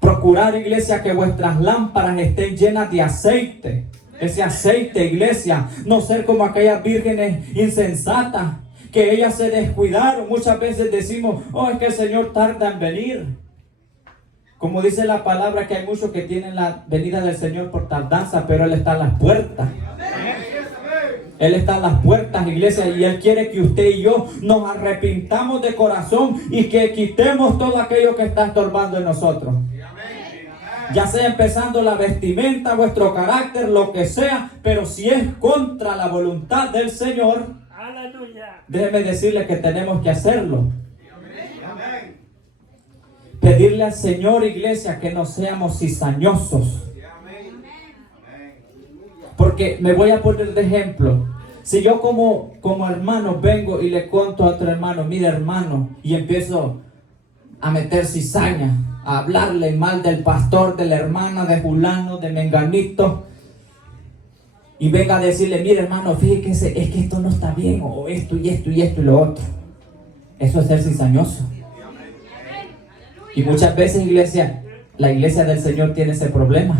Procurar, iglesia, que vuestras lámparas estén llenas de aceite. Ese aceite, iglesia, no ser como aquellas vírgenes insensatas, que ellas se descuidaron. Muchas veces decimos, oh, es que el Señor tarda en venir. Como dice la palabra, que hay muchos que tienen la venida del Señor por tardanza, pero Él está a las puertas. Él está a las puertas, iglesia, y Él quiere que usted y yo nos arrepintamos de corazón y que quitemos todo aquello que está estorbando en nosotros. Ya sea empezando la vestimenta, vuestro carácter, lo que sea, pero si es contra la voluntad del Señor, déjeme decirle que tenemos que hacerlo. Pedirle al Señor, iglesia, que no seamos cizañosos. Porque me voy a poner de ejemplo. Si yo como hermano vengo y le cuento a otro hermano, mira hermano, y empiezo a meter cizaña, a hablarle mal del pastor, de la hermana, de fulano, de menganito, y venga a decirle, mira hermano, fíjese, es que esto no está bien, o esto y esto y esto y lo otro. Eso es ser cizañoso. Y muchas veces, iglesia, la iglesia del Señor tiene ese problema.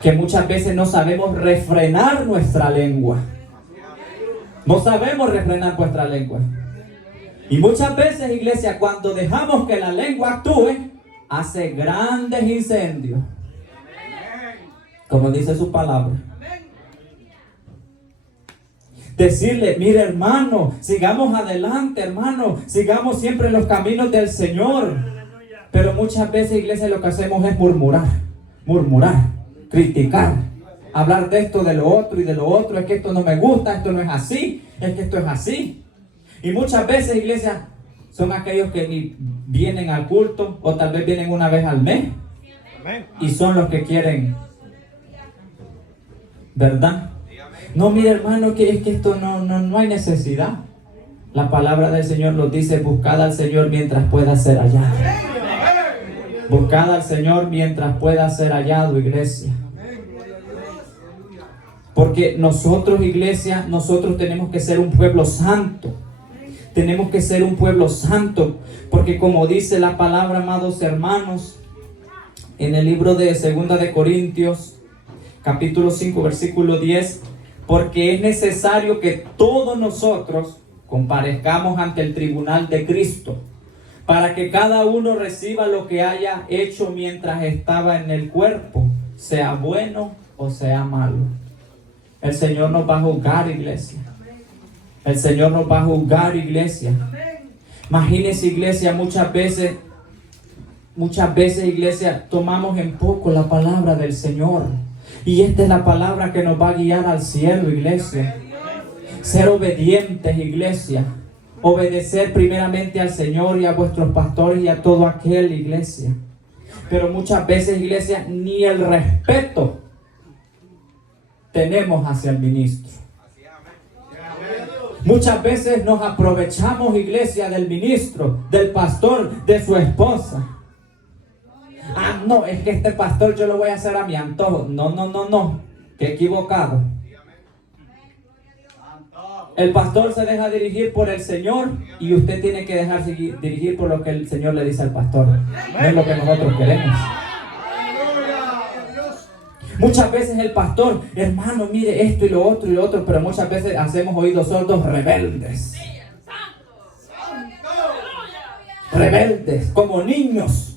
Que muchas veces no sabemos refrenar nuestra lengua. No sabemos refrenar nuestra lengua. Y muchas veces, iglesia, cuando dejamos que la lengua actúe, hace grandes incendios. Como dice su palabra. Decirle, mire hermano, sigamos adelante hermano, sigamos siempre en los caminos del Señor. Pero muchas veces, iglesia, lo que hacemos es murmurar, criticar, hablar de esto, de lo otro y de lo otro. Es que esto no me gusta, esto no es así, es que esto es así. Y muchas veces, iglesia, son aquellos que ni vienen al culto o tal vez vienen una vez al mes. Y son los que quieren, ¿verdad? No, mire hermano, que es que esto no hay necesidad. La palabra del Señor nos dice, buscad al Señor mientras pueda ser hallado. Buscad al Señor mientras pueda ser hallado, iglesia. Porque nosotros, iglesia, nosotros tenemos que ser un pueblo santo. Tenemos que ser un pueblo santo. Porque como dice la palabra, amados hermanos, en el libro de 2 de Corintios, capítulo 5, versículo 10, porque es necesario que todos nosotros comparezcamos ante el tribunal de Cristo, para que cada uno reciba lo que haya hecho mientras estaba en el cuerpo, sea bueno o sea malo. El Señor nos va a juzgar, iglesia. El Señor nos va a juzgar, iglesia. Imagínense, iglesia, muchas veces, iglesia, tomamos en poco la palabra del Señor. Y esta es la palabra que nos va a guiar al cielo, iglesia. Ser obedientes, iglesia. Obedecer primeramente al Señor y a vuestros pastores y a todo aquel, iglesia. Pero muchas veces, iglesia, ni el respeto tenemos hacia el ministro. Muchas veces nos aprovechamos, iglesia, del ministro, del pastor, de su esposa. Ah, no, es que este pastor yo lo voy a hacer a mi antojo. No. Qué equivocado. El pastor se deja dirigir por el Señor y usted tiene que dejarse dirigir por lo que el Señor le dice al pastor. No es lo que nosotros queremos. Muchas veces el pastor, hermano, mire esto y lo otro, pero muchas veces hacemos oídos sordos, rebeldes. Rebeldes, como niños.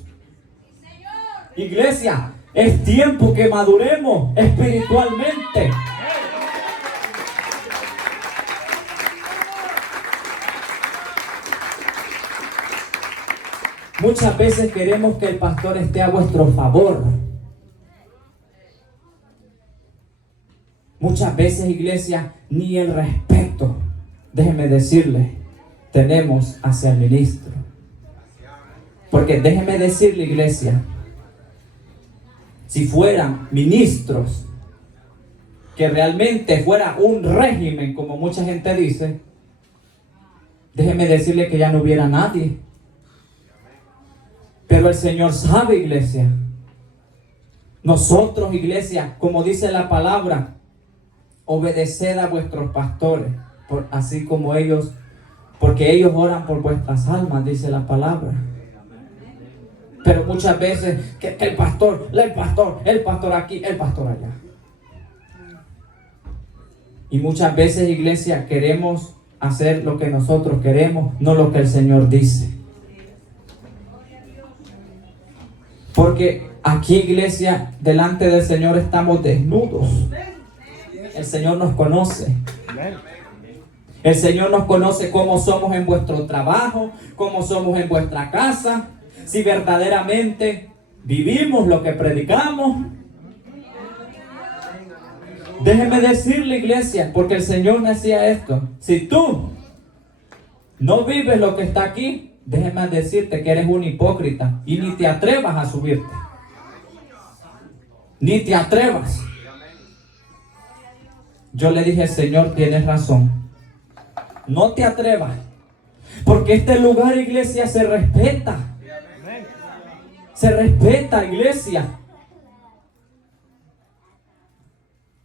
Iglesia, es tiempo que maduremos espiritualmente. Muchas veces queremos que el pastor esté a vuestro favor. Muchas veces, iglesia, ni el respeto, déjeme decirle, tenemos hacia el ministro. Porque déjeme decirle, iglesia, si fueran ministros, que realmente fuera un régimen, como mucha gente dice, déjeme decirle que ya no hubiera nadie. Pero el Señor sabe, iglesia. Nosotros, iglesia, como dice la palabra, obedeced a vuestros pastores, así como ellos, porque ellos oran por vuestras almas, dice la palabra. Pero muchas veces que el pastor aquí, el pastor allá. Y muchas veces, iglesia, queremos hacer lo que nosotros queremos, no lo que el Señor dice. Porque aquí, iglesia, delante del Señor estamos desnudos. El Señor nos conoce. El Señor nos conoce cómo somos en vuestro trabajo, cómo somos en vuestra casa, si verdaderamente vivimos lo que predicamos. Déjeme decirle, iglesia, porque el Señor me hacía esto. Si tú no vives lo que está aquí, déjeme decirte que eres un hipócrita y ni te atrevas a subirte. Ni te atrevas. Yo le dije, Señor, tienes razón. No te atrevas. Porque este lugar, iglesia, se respeta. Se respeta, iglesia.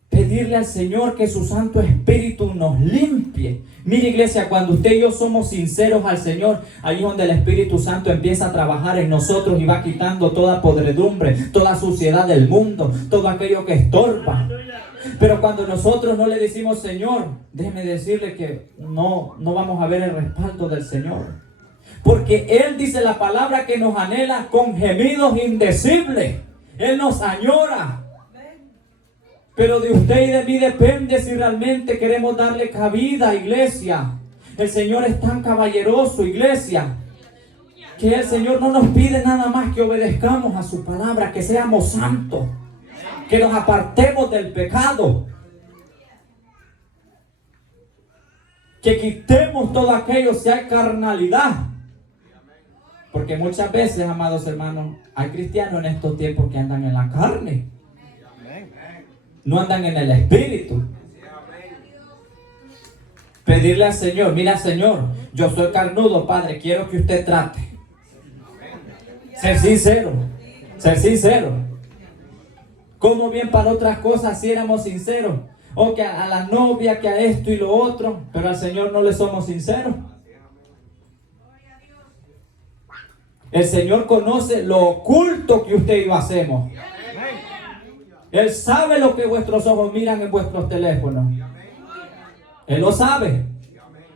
Pedirle al Señor que su Santo Espíritu nos limpie. Mire, iglesia, cuando usted y yo somos sinceros al Señor, ahí es donde el Espíritu Santo empieza a trabajar en nosotros y va quitando toda podredumbre, toda suciedad del mundo, todo aquello que estorba. Pero cuando nosotros no le decimos, Señor, déjeme decirle que no vamos a ver el respaldo del Señor. Porque Él dice la palabra que nos anhela con gemidos indecibles. Él nos añora. Pero de usted y de mí depende si realmente queremos darle cabida, iglesia. El Señor es tan caballeroso, iglesia, que el Señor no nos pide nada más que obedezcamos a su palabra, que seamos santos, que nos apartemos del pecado, que quitemos todo aquello si hay carnalidad. Porque muchas veces, amados hermanos, hay cristianos en estos tiempos que andan en la carne. No andan en el Espíritu. Pedirle al Señor, mira, Señor, yo soy carnudo, Padre, quiero que usted trate. Ser sincero. Ser sincero. Como bien para otras cosas si éramos sinceros. O que a la novia, que a esto y lo otro. Pero al Señor no le somos sinceros. El Señor conoce lo oculto que usted y yo hacemos. Él sabe lo que vuestros ojos miran en vuestros teléfonos. Él lo sabe.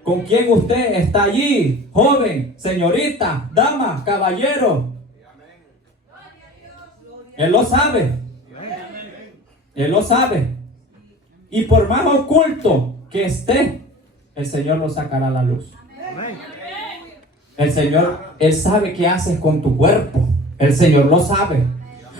Con quién usted está allí, joven, señorita, dama, caballero. Él lo sabe. Él lo sabe. Y por más oculto que esté, el Señor lo sacará a la luz. El Señor, Él sabe qué haces con tu cuerpo. El Señor lo sabe.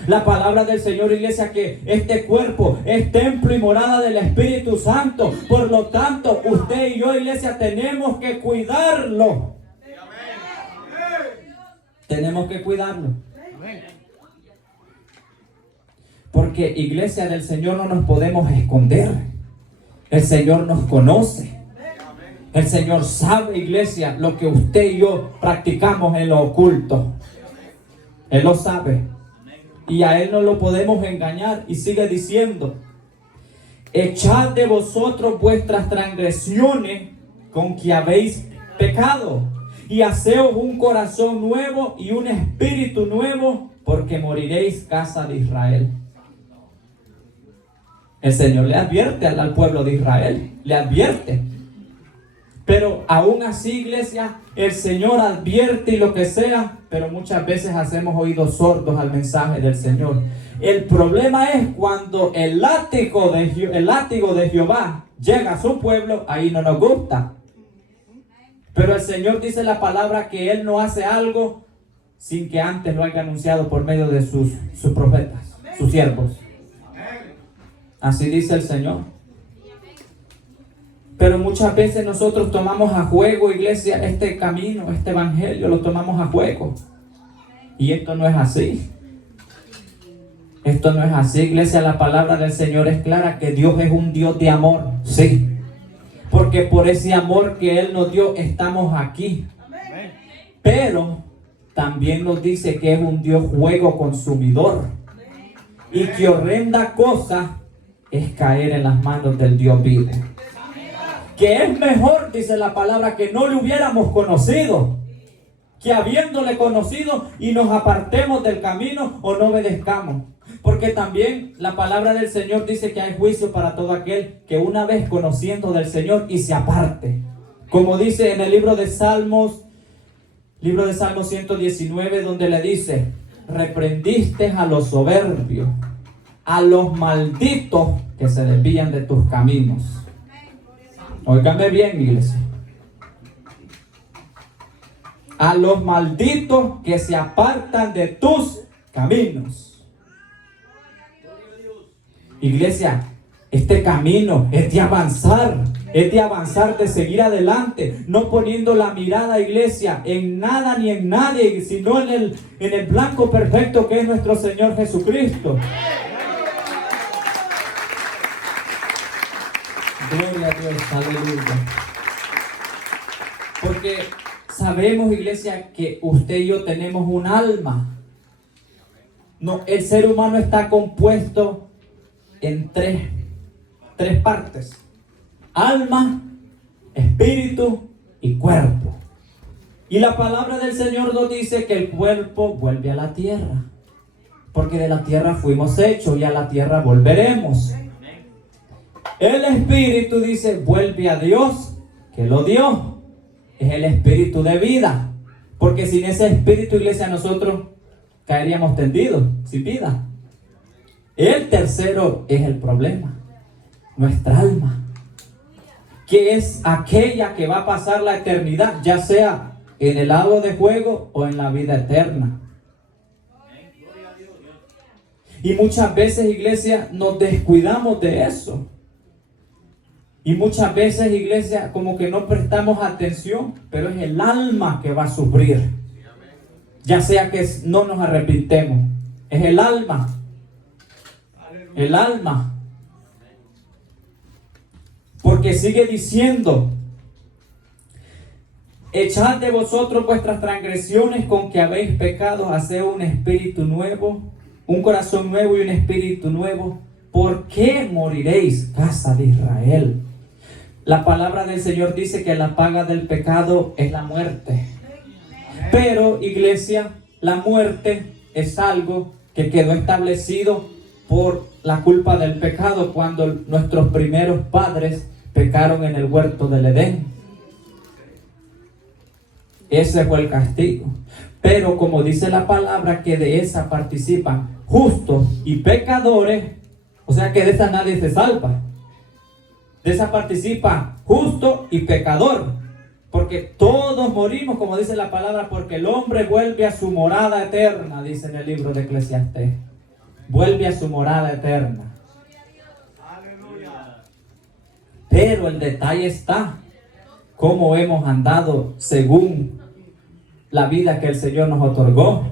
La palabra del Señor, iglesia, que este cuerpo es templo y morada del Espíritu Santo. Por lo tanto, usted y yo, iglesia, tenemos que cuidarlo. Tenemos que cuidarlo. Porque, iglesia del Señor, no nos podemos esconder. El Señor nos conoce. El Señor sabe, iglesia, lo que usted y yo practicamos en lo oculto. Él lo sabe. Y a Él no lo podemos engañar. Y sigue diciendo: echad de vosotros vuestras transgresiones con que habéis pecado, y haceos un corazón nuevo y un espíritu nuevo, porque moriréis, casa de Israel. El Señor le advierte al pueblo de Israel. Le advierte. Pero aún así, iglesia, el Señor advierte y lo que sea, pero muchas veces hacemos oídos sordos al mensaje del Señor. El problema es cuando el látigo de Jehová llega a su pueblo, ahí no nos gusta. Pero el Señor dice la palabra que Él no hace algo sin que antes lo haya anunciado por medio de sus profetas, sus siervos. Así dice el Señor. Pero muchas veces nosotros tomamos a juego, iglesia, este camino, este evangelio, lo tomamos a juego. Y esto no es así. Esto no es así, iglesia. La palabra del Señor es clara, que Dios es un Dios de amor. Sí. Porque por ese amor que Él nos dio, estamos aquí. Pero también nos dice que es un Dios fuego consumidor. Y que horrenda cosa es caer en las manos del Dios vivo. Que es mejor, dice la palabra, que no le hubiéramos conocido, que habiéndole conocido y nos apartemos del camino o no obedezcamos. Porque también la palabra del Señor dice que hay juicio para todo aquel que una vez conociendo del Señor y se aparte. Como dice en el libro de Salmos 119, donde le dice: reprendiste a los soberbios, a los malditos que se desvían de tus caminos. Óigame bien, iglesia. A los malditos que se apartan de tus caminos. Iglesia, este camino es de avanzar, de seguir adelante, no poniendo la mirada, iglesia, en nada ni en nadie, sino en el blanco perfecto que es nuestro Señor Jesucristo. Gloria a Dios, aleluya. Porque sabemos, iglesia, que usted y yo tenemos un alma. No, el ser humano está compuesto en tres partes: alma, espíritu y cuerpo. Y la palabra del Señor nos dice que el cuerpo vuelve a la tierra, porque de la tierra fuimos hechos y a la tierra volveremos. El espíritu, dice, vuelve a Dios que lo dio. Es el espíritu de vida, porque sin ese espíritu, iglesia, nosotros caeríamos tendidos, sin vida. El tercero es el problema: nuestra alma, que es aquella que va a pasar la eternidad, ya sea en el lago de fuego o en la vida eterna. Y muchas veces, iglesia, nos descuidamos de eso. Y muchas veces, iglesia, como que no prestamos atención, pero es el alma que va a sufrir. Ya sea que no nos arrepintemos, es el alma. El alma. Porque sigue diciendo: echad de vosotros vuestras transgresiones con que habéis pecado, haced un espíritu nuevo, un corazón nuevo y un espíritu nuevo. ¿Por qué moriréis, casa de Israel? La palabra del Señor dice que la paga del pecado es la muerte. Pero, iglesia, la muerte es algo que quedó establecido por la culpa del pecado cuando nuestros primeros padres pecaron en el huerto del Edén. Ese fue el castigo. Pero como dice la palabra, que de esa participan justos y pecadores, o sea que de esa nadie se salva. De esa participa justo y pecador, porque todos morimos, como dice la palabra, porque el hombre vuelve a su morada eterna, dice en el libro de Eclesiastés. Vuelve a su morada eterna. Pero el detalle está: cómo hemos andado según la vida que el Señor nos otorgó.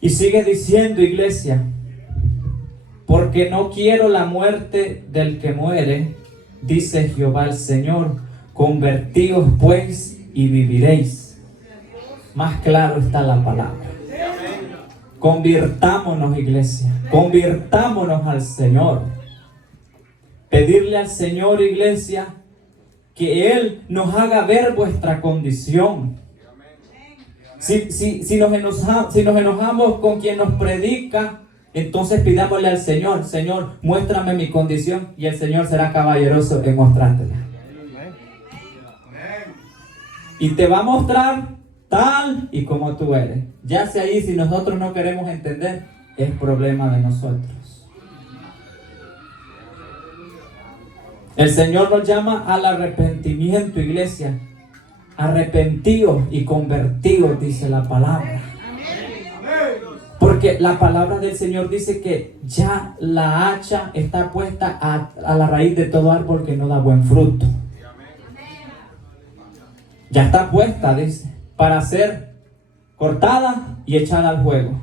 Y sigue diciendo, iglesia: porque no quiero la muerte del que muere, dice Jehová el Señor, convertíos pues y viviréis. Más claro está la palabra. Convirtámonos, iglesia, convirtámonos al Señor. Pedirle al Señor, iglesia, que Él nos haga ver vuestra condición. Si nos enojamos con quien nos predica, entonces pidámosle al Señor: Señor, muéstrame mi condición, y el Señor será caballeroso en mostrártela. Y te va a mostrar tal y como tú eres. Ya sea ahí, si nosotros no queremos entender, es problema de nosotros. El Señor nos llama al arrepentimiento, iglesia. arrepentidos y convertidos, dice la palabra. Porque la palabra del Señor dice que ya la hacha está puesta a la raíz de todo árbol que no da buen fruto. Ya está puesta, dice, para ser cortada y echada al fuego.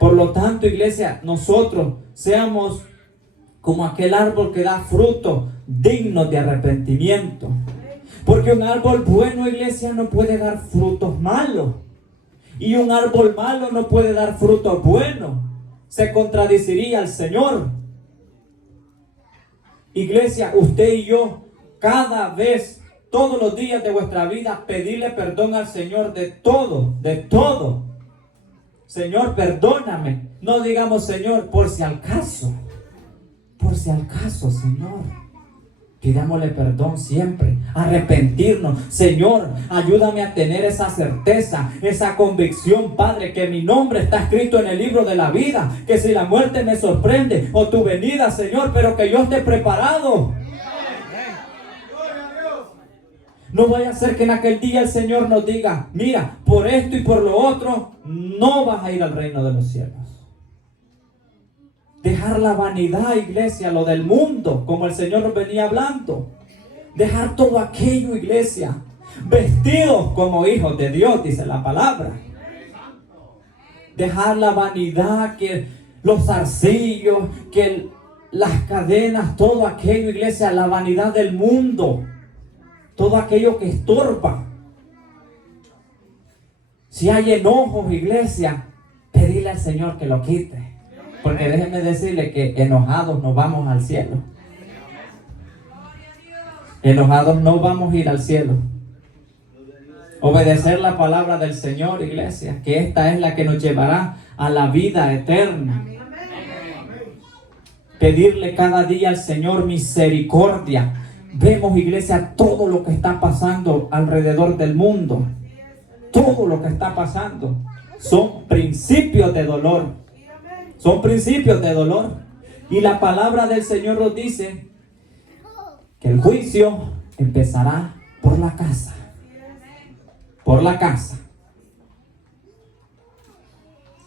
Por lo tanto, iglesia, nosotros seamos como aquel árbol que da fruto dignos de arrepentimiento. Porque un árbol bueno, iglesia, no puede dar frutos malos. Y un árbol malo no puede dar frutos buenos. Se contradeciría al Señor. Iglesia, usted y yo, cada vez, todos los días de vuestra vida, pedirle perdón al Señor de todo, de todo. Señor, perdóname. No digamos, Señor, por si al caso. Por si al caso, Señor. Pidámosle perdón siempre, arrepentirnos. Señor, ayúdame a tener esa certeza, esa convicción, Padre, que mi nombre está escrito en el libro de la vida, que si la muerte me sorprende o tu venida, Señor, pero que yo esté preparado. No vaya a ser que en aquel día el Señor nos diga, mira, por esto y por lo otro, no vas a ir al reino de los cielos. Dejar la vanidad, iglesia, lo del mundo, como el Señor nos venía hablando. Dejar todo aquello, iglesia, vestidos como hijos de Dios, dice la palabra. Dejar la vanidad, que los zarcillos, que las cadenas, todo aquello, iglesia, la vanidad del mundo, todo aquello que estorba. Si hay enojos, iglesia, pedirle al Señor que lo quite. Porque déjenme decirle que enojados no vamos al cielo. Enojados no vamos a ir al cielo. Obedecer la palabra del Señor, iglesia, que esta es la que nos llevará a la vida eterna. Pedirle cada día al Señor misericordia. Vemos, iglesia, todo lo que está pasando alrededor del mundo. Todo lo que está pasando son principios de dolor. Son principios de dolor. Y la palabra del Señor nos dice que el juicio empezará por la casa. Por la casa.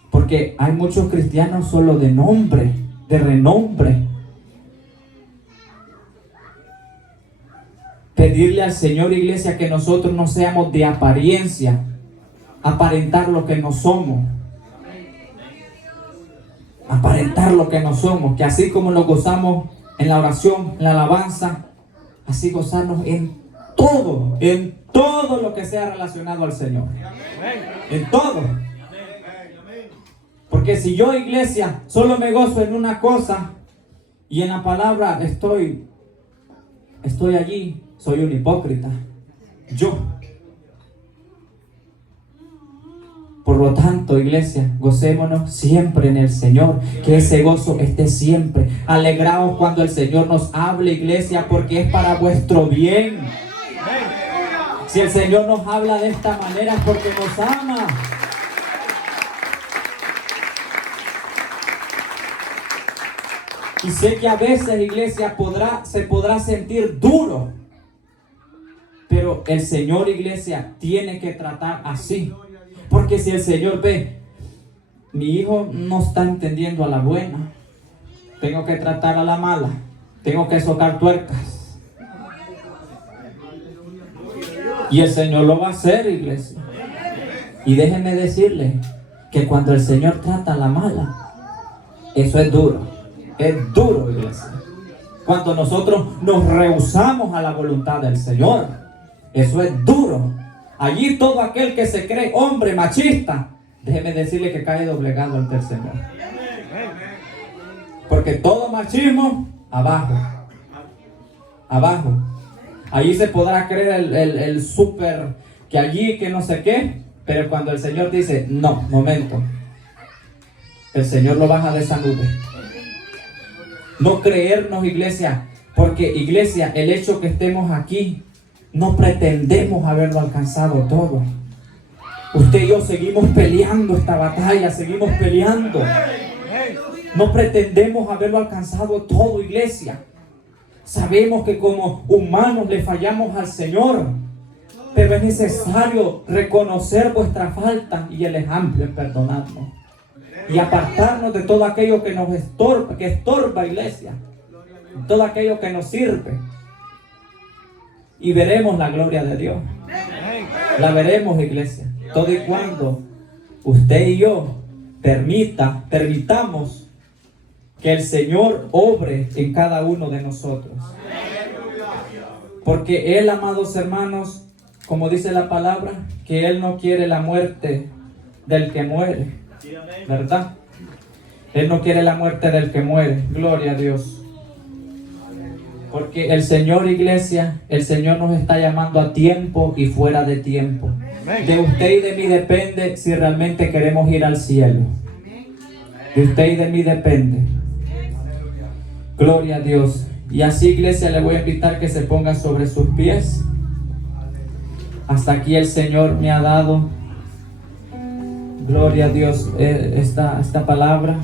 Porque hay muchos cristianos solo de nombre, de renombre. Pedirle al Señor, iglesia, que nosotros no seamos de apariencia, aparentar lo que no somos. Aparentar lo que no somos, que así como nos gozamos en la oración, en la alabanza, así gozarnos en todo lo que sea relacionado al Señor. En todo. Porque si yo, iglesia, solo me gozo en una cosa y en la palabra estoy allí, soy un hipócrita. Yo. Por lo tanto, iglesia, gocémonos siempre en el Señor, que ese gozo esté siempre. Alegraos cuando el Señor nos hable, iglesia, porque es para vuestro bien. Si el Señor nos habla de esta manera es porque nos ama. Y sé que a veces, iglesia, se podrá sentir duro, pero el Señor, iglesia, tiene que tratar así. Porque si el Señor ve, mi hijo no está entendiendo a la buena, tengo que tratar a la mala, tengo que socar tuercas. Y el Señor lo va a hacer, iglesia. Y déjenme decirle que cuando el Señor trata a la mala, eso es duro, iglesia. Cuando nosotros nos rehusamos a la voluntad del Señor, eso es duro. Allí todo aquel que se cree hombre machista, déjeme decirle que cae doblegado ante el Señor. Porque todo machismo, abajo. Allí se podrá creer el súper, que allí, que no sé qué, pero cuando el Señor dice, no, momento, el Señor lo baja de esa nube. No creernos, iglesia, porque, iglesia, el hecho que estemos aquí, no pretendemos haberlo alcanzado todo. Usted y yo seguimos peleando esta batalla, seguimos peleando. No pretendemos haberlo alcanzado todo, iglesia. Sabemos que como humanos le fallamos al Señor, pero es necesario reconocer vuestra falta y Él es amplio en perdonarnos y apartarnos de todo aquello que nos estorba, iglesia, todo aquello que nos sirve, y veremos la gloria de Dios. La veremos, iglesia, todo y cuando usted y yo permitamos que el Señor obre en cada uno de nosotros. Porque Él, amados hermanos, como dice la palabra, que Él no quiere la muerte del que muere, ¿verdad? Él no quiere la muerte del que muere. Gloria a Dios. Porque el Señor, iglesia, el Señor nos está llamando a tiempo y fuera de tiempo. De usted y de mí depende si realmente queremos ir al cielo. De usted y de mí depende. Gloria a Dios. Y así, iglesia, le voy a invitar que se ponga sobre sus pies. Hasta aquí el Señor me ha dado, gloria a Dios, esta palabra.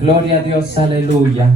Gloria a Dios, aleluya.